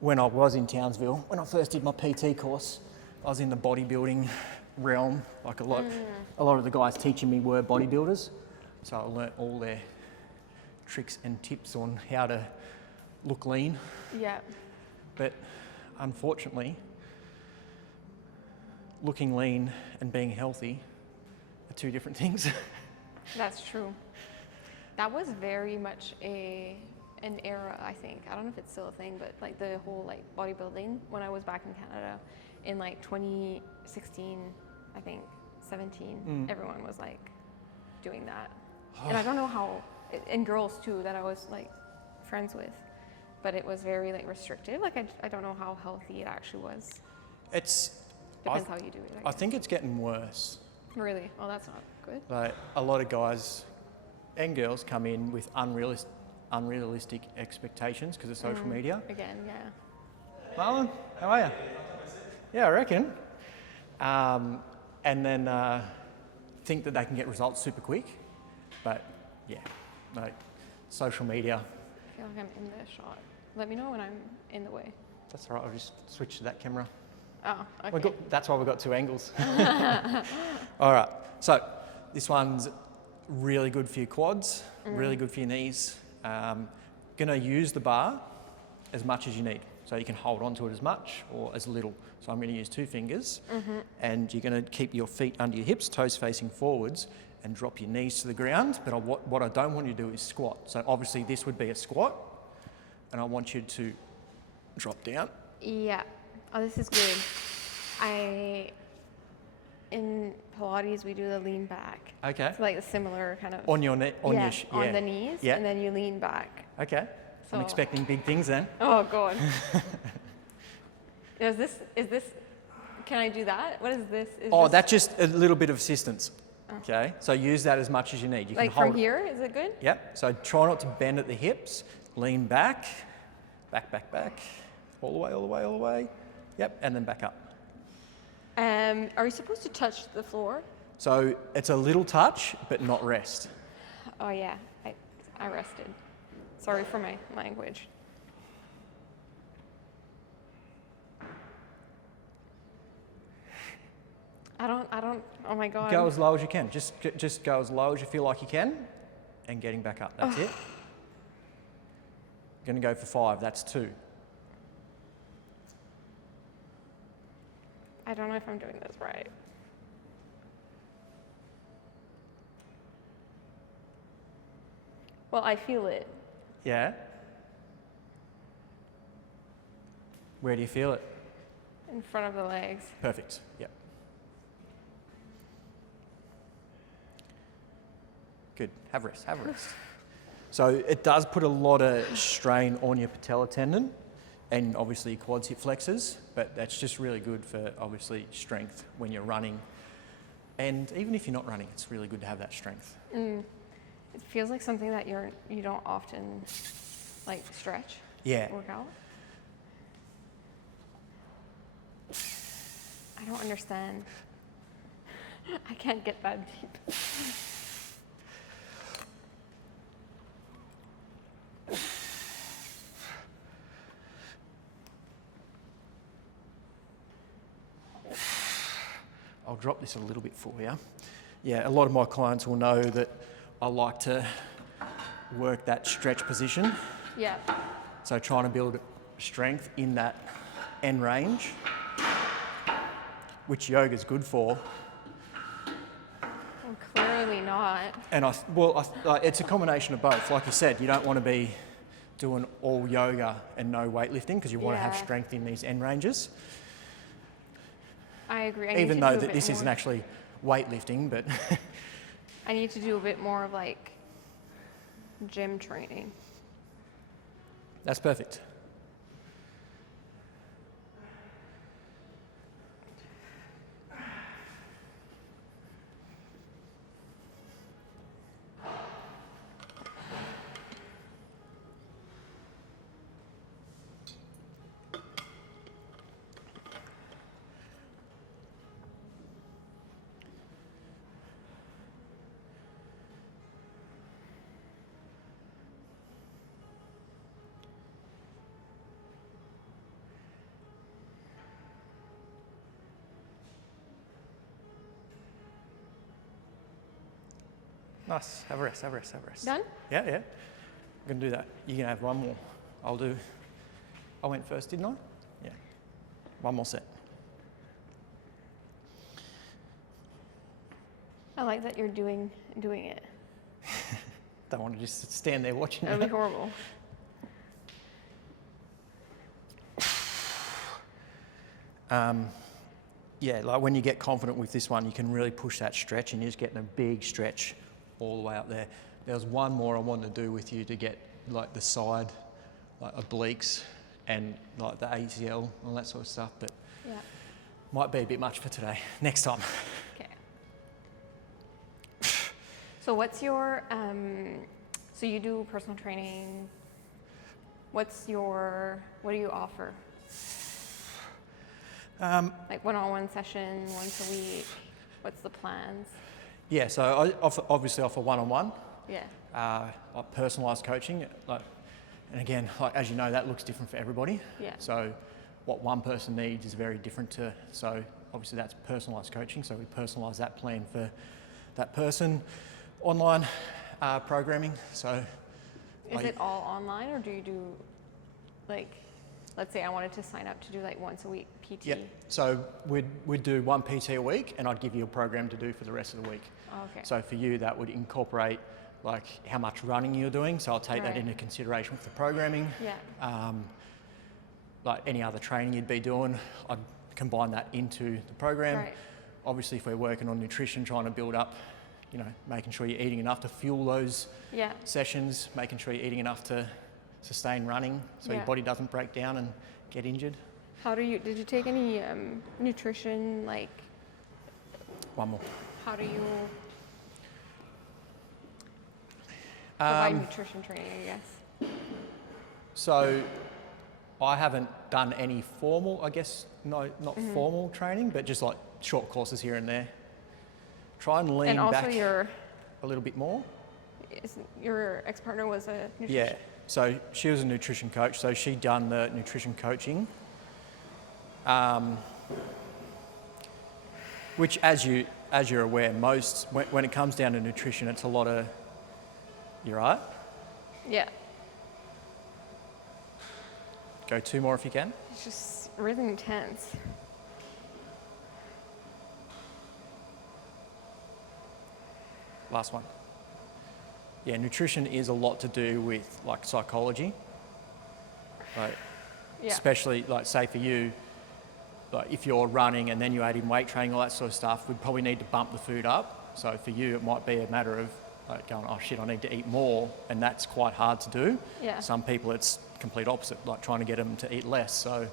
When I was in Townsville, when I first did my PT course, I was in the bodybuilding realm. A lot of the guys teaching me were bodybuilders. So I learnt all their tricks and tips on how to look lean. Yeah. But unfortunately, looking lean and being healthy are two different things. That's true. That was very much an era, I think. I don't know if it's still a thing, but the whole bodybuilding, when I was back in Canada in 2016, I think 17, everyone was doing that. And I don't know how, and girls too that I was friends with, but it was very restrictive. I don't know how healthy it actually was. Depends how you do it. I think it's getting worse. Really? Oh, that's not good. A lot of guys and girls come in with unrealistic expectations because of social media. Again, yeah. Marlon, how are you? Yeah, I reckon. And then think that they can get results super quick. But yeah, social media. I feel like I'm in the shot. Let me know when I'm in the way. That's all right, I'll just switch to that camera. Oh, okay. That's why we've got two angles. All right, so this one's really good for your quads, really good for your knees. Gonna use the bar as much as you need. So you can hold onto it as much or as little. So I'm gonna use 2 fingers and you're gonna keep your feet under your hips, toes facing forwards, and drop your knees to the ground. But what I don't want you to do is squat. So obviously this would be a squat and I want you to drop down. Yeah. Oh, this is good. In Pilates, we do the lean back. Okay. It's a similar kind of... On your neck? On the knees, and then you lean back. Okay. So, I'm expecting big things then. Oh, God. Is this, can I do that? What is this? That's just a little bit of assistance. Okay, so use that as much as you need. You like can hold from here, is it good? Yep, so try not to bend at the hips, lean back, back, all the way. Yep, and then back up. Are you supposed to touch the floor? So it's a little touch, but not rest. Oh yeah, I rested. Sorry for my language. I don't, oh my God. Go as low as you can. Just go as low as you feel like you can, and getting back up, that's it. Gonna go for 5, that's 2. I don't know if I'm doing this right. Well, I feel it. Yeah? Where do you feel it? In front of the legs. Perfect, yep. Good, have rest. So it does put a lot of strain on your patella tendon and obviously your quads, hip flexors, but that's just really good for obviously strength when you're running. And even if you're not running, it's really good to have that strength. It feels like something that you don't often like stretch. Yeah. Work out. I don't understand. I can't get that deep. I'll drop this a little bit for you. Yeah, a lot of my clients will know that I like to work that stretch position. Yeah. So trying to build strength in that end range, which yoga is good for. Well, clearly not. And it's a combination of both. Like you said, you don't want to be doing all yoga and no weightlifting because you want to have strength in these end ranges. I agree. Even though that this isn't actually weightlifting, but I need to do a bit more of like gym training. That's perfect. Nice. Have a rest. Done? Yeah. I'm going to do that. You can have one more. I went first, didn't I? Yeah. One more set. I like that you're doing it. Don't want to just stand there watching That'd you. be horrible. Yeah, like when you get confident with this one, you can really push that stretch and you're just getting a big stretch all the way up there. There was one more I wanted to do with you to get like the side, like obliques and like the ACL and all that sort of stuff, but Yeah. might be a bit much for today. Next time. Okay. So what's your, so you do personal training. What do you offer? Like one-on-one session, once a week? What's the plans? Yeah, so I obviously offer one-on-one, Yeah. like personalised coaching. And again, like as you know, that looks different for everybody. Yeah. So what one person needs is very different so obviously that's personalised coaching. So we personalise that plan for that person. Online programming, so. Is it all online or do you do like, let's say I wanted to sign up to do like once a week PT? Yeah, so we'd do one PT a week and I'd give you a program to do for the rest of the week. Oh, okay. So for you, that would incorporate like how much running you're doing. So I'll take that into consideration with the programming. Yeah. Like any other training you'd be doing, I'd combine that into the program. Right. Obviously, if we're working on nutrition, trying to build up, making sure you're eating enough to fuel those sessions, making sure you're eating enough to sustain running so your body doesn't break down and get injured. Did you take any nutrition, like, One more. how do you provide nutrition training, I guess? So I haven't done any formal, I guess, not formal training, but just like short courses here and there. Try and lean And also back a little bit more. your ex-partner was a nutrition. Yeah, so she was a nutrition coach, so she'd done the nutrition coaching. Which, as you're aware, when it comes down to nutrition, it's a lot of, you right? Yeah. Go 2 more if you can. It's just really intense. Last one. Yeah, nutrition is a lot to do with like psychology. Like, Yeah. especially like say for you, like if you're running and then you add in weight training, all that sort of stuff, we'd probably need to bump the food up. So for you, it might be a matter of like going, oh shit, I need to eat more, and that's quite hard to do. Yeah. Some people it's complete opposite, like trying to get them to eat less. So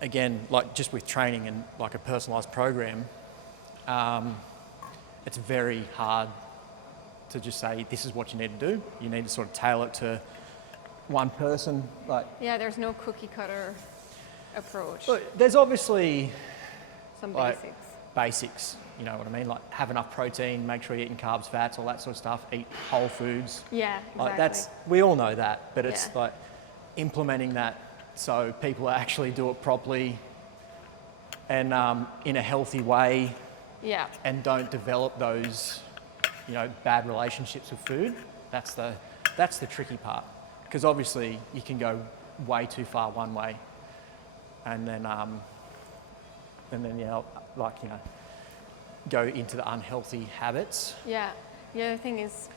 again, like just with training and like a personalised program, it's very hard to just say this is what you need to do. You need to sort of tailor it to one person. Like, Yeah, there's no cookie cutter approach. look, there's obviously Some like, basics. basics, you know what I mean? Like have enough protein, make sure you're eating carbs, fats, all that sort of stuff. Eat whole foods. Yeah, exactly. Like we all know that, but it's Yeah. like implementing that so people actually do it properly and in a healthy way, Yeah. and don't develop those, you know, bad relationships with food. That's the tricky part, because obviously you can go way too far one way, and then you know, like, you know, go into the unhealthy habits. Yeah. The other thing is,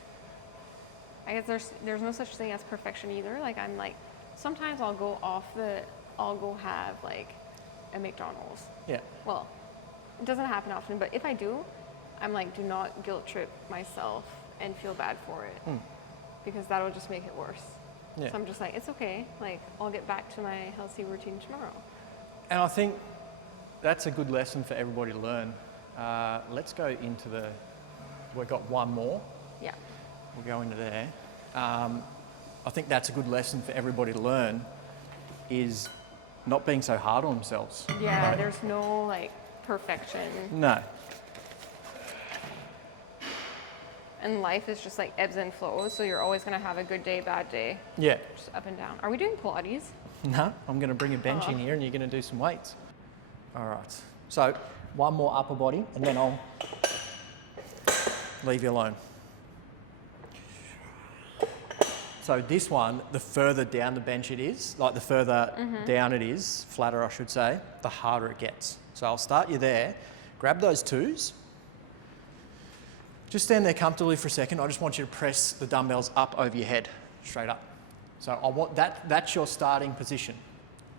I guess there's no such thing as perfection either. Like I'm like, sometimes I'll go have like a McDonald's. Yeah. Well, it doesn't happen often, but if I do, I'm like, do not guilt trip myself and feel bad for it, because that'll just make it worse. Yeah. So I'm just like, it's okay. Like I'll get back to my healthy routine tomorrow. And I think that's a good lesson for everybody to learn. Let's go into we've got one more. Yeah. We'll go into there. I think that's a good lesson for everybody to learn, is not being so hard on themselves. Yeah. Like, There's no like perfection, no. and life is just like ebbs and flows. So you're always gonna have a good day, bad day, Yeah. just up and down. Are we doing Pilates? No, I'm going to bring a bench in here and you're going to do some weights. All right. So one more upper body and then I'll leave you alone. So this one, the further down the bench it is, like the further down it is, flatter I should say, the harder it gets. So I'll start you there. Grab those twos. Just stand there comfortably for a second. I just want you to press the dumbbells up over your head, straight up. So I want that's your starting position.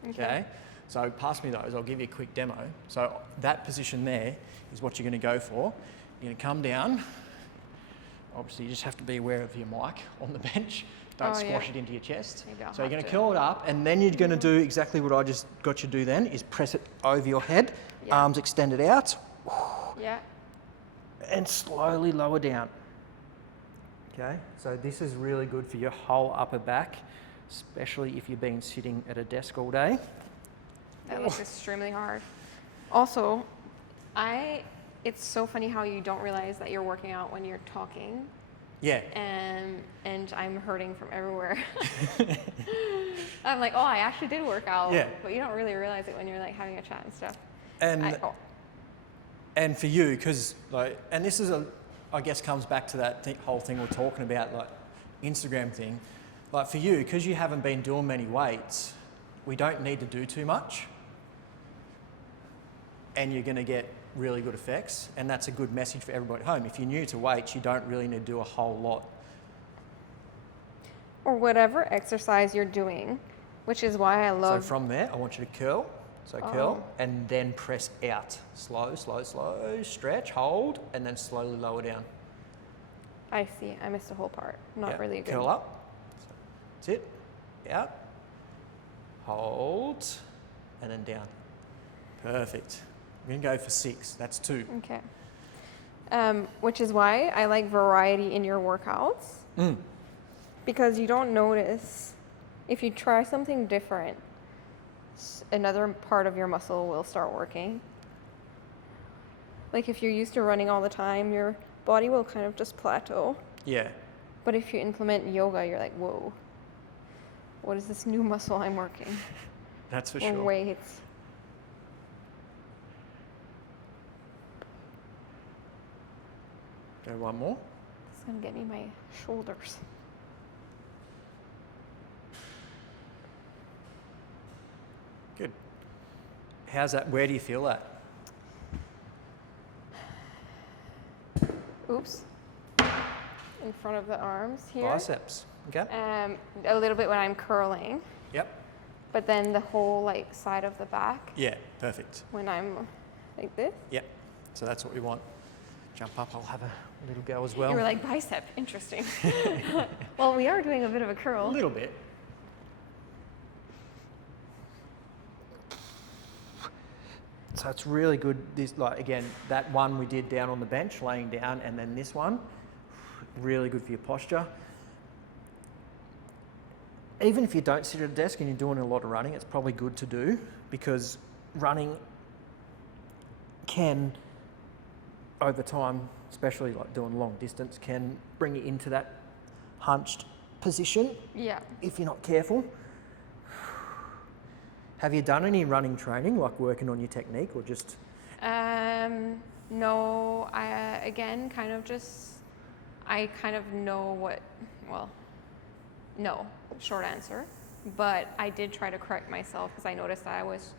Okay? So pass me those, I'll give you a quick demo. So that position there is what you're going to go for. You're going to come down. Obviously you just have to be aware of your mic on the bench. Don't squash it into your chest. So you're going to curl it up, and then you're going to do exactly what I just got you to do then, is press it over your head, arms extended out. Yeah. And slowly lower down. Okay, so this is really good for your whole upper back, especially if you've been sitting at a desk all day. That looks extremely hard. Also, it's so funny how you don't realize that you're working out when you're talking. Yeah. And I'm hurting from everywhere. I'm like, oh, I actually did work out. Yeah. But you don't really realize it when you're like having a chat and stuff. And for you, because like, and this is I guess comes back to that whole thing we're talking about, like Instagram thing. Like for you, because you haven't been doing many weights, we don't need to do too much, and you're going to get really good effects. And that's a good message for everybody at home. If you're new to weights, you don't really need to do a whole lot. Or whatever exercise you're doing, which is why I love. So from there, I want you to curl. So curl, and then press out. Slow, slow, slow. Stretch, hold, and then slowly lower down. I see. I missed a whole part. Not really good. Curl up. That's it. Out. Hold. and then down. Perfect. I'm going to go for 6. That's 2. Okay. Which is why I like variety in your workouts. Because you don't notice, if you try something different, another part of your muscle will start working. Like if you're used to running all the time, your body will kind of just plateau. Yeah. But if you implement yoga, you're like, whoa, what is this new muscle I'm working? That's for Or sure. weights. Go one more. It's gonna get me my shoulders. Good. How's that? Where do you feel that? Oops. In front of the arms here. Biceps. Okay. A little bit when I'm curling, Yep. but then the whole like side of the back Yeah, perfect. when I'm like this. Yep. So that's what we want. Jump up. I'll have a little go as well. You were like, bicep, interesting. Well, we are doing a bit of a A curl. little bit. So it's really good. This, like, again, that one we did down on the bench, laying down, and then this one, really good for your posture. Even if you don't sit at a desk and you're doing a lot of running, it's probably good to do, because running can, over time, especially like doing long distance, can bring you into that hunched position Yeah. if you're not careful. Have you done any running training, like working on your technique, or just? No, I kind of know what, well, no, short answer. But I did try to correct myself because I noticed that I was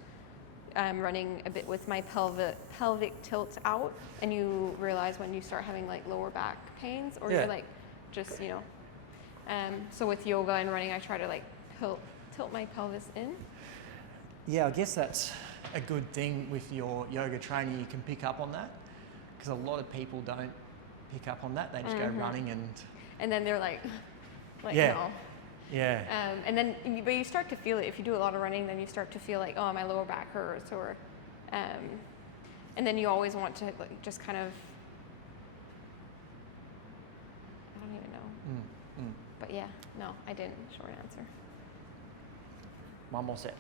running a bit with my pelvic tilt out, and you realize when you start having like lower back pains, or Yeah. you're like just, you know. So with yoga and running, I try to like tilt my pelvis in. Yeah, I guess that's a good thing with your yoga training. You can pick up on that, because a lot of people don't pick up on that. They just go running And then they're like Yeah. no. yeah. And then, but you start to feel it. If you do a lot of running, then you start to feel like, oh, my lower back hurts, or, and then you always want to like just kind of, I don't even know. But yeah, no, I didn't. Short answer. One more set.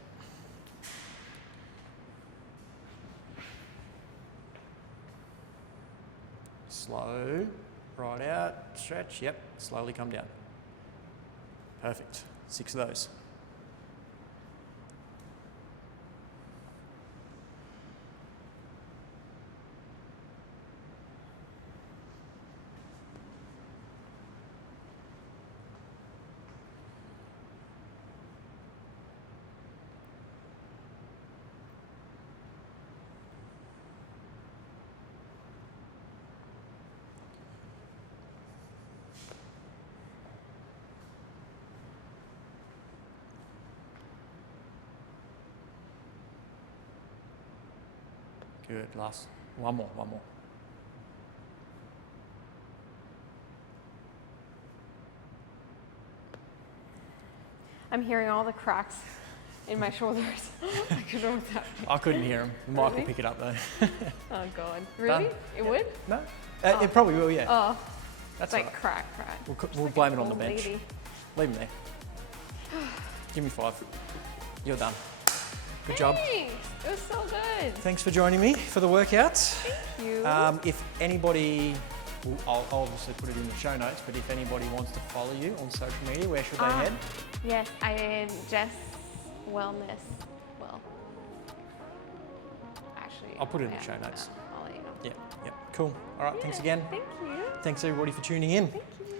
Slow, right out, stretch, yep, slowly come down. Perfect, 6 of those. Good, last, one more. I'm hearing all the cracks in my shoulders. I don't know what's happening. I couldn't hear him. Mike will Really? pick it up though. Oh God, really? Done. It would? No? It probably will, yeah. Oh, That's it's like all right. crack. We'll Like blame an it on the old bench. lady. Leave him there. Give me 5. You're done. Good job. Thanks. It was so good. Thanks for joining me for the workouts. Thank you. If anybody, I'll obviously put it in the show notes, but if anybody wants to follow you on social media, where should they head? Yes, I am Jess Wellness. Well, actually, I'll put it in the yeah, show notes. I'll let you know. Yeah, cool. All right, thanks again. Thank you. Thanks everybody for tuning in. Thank you.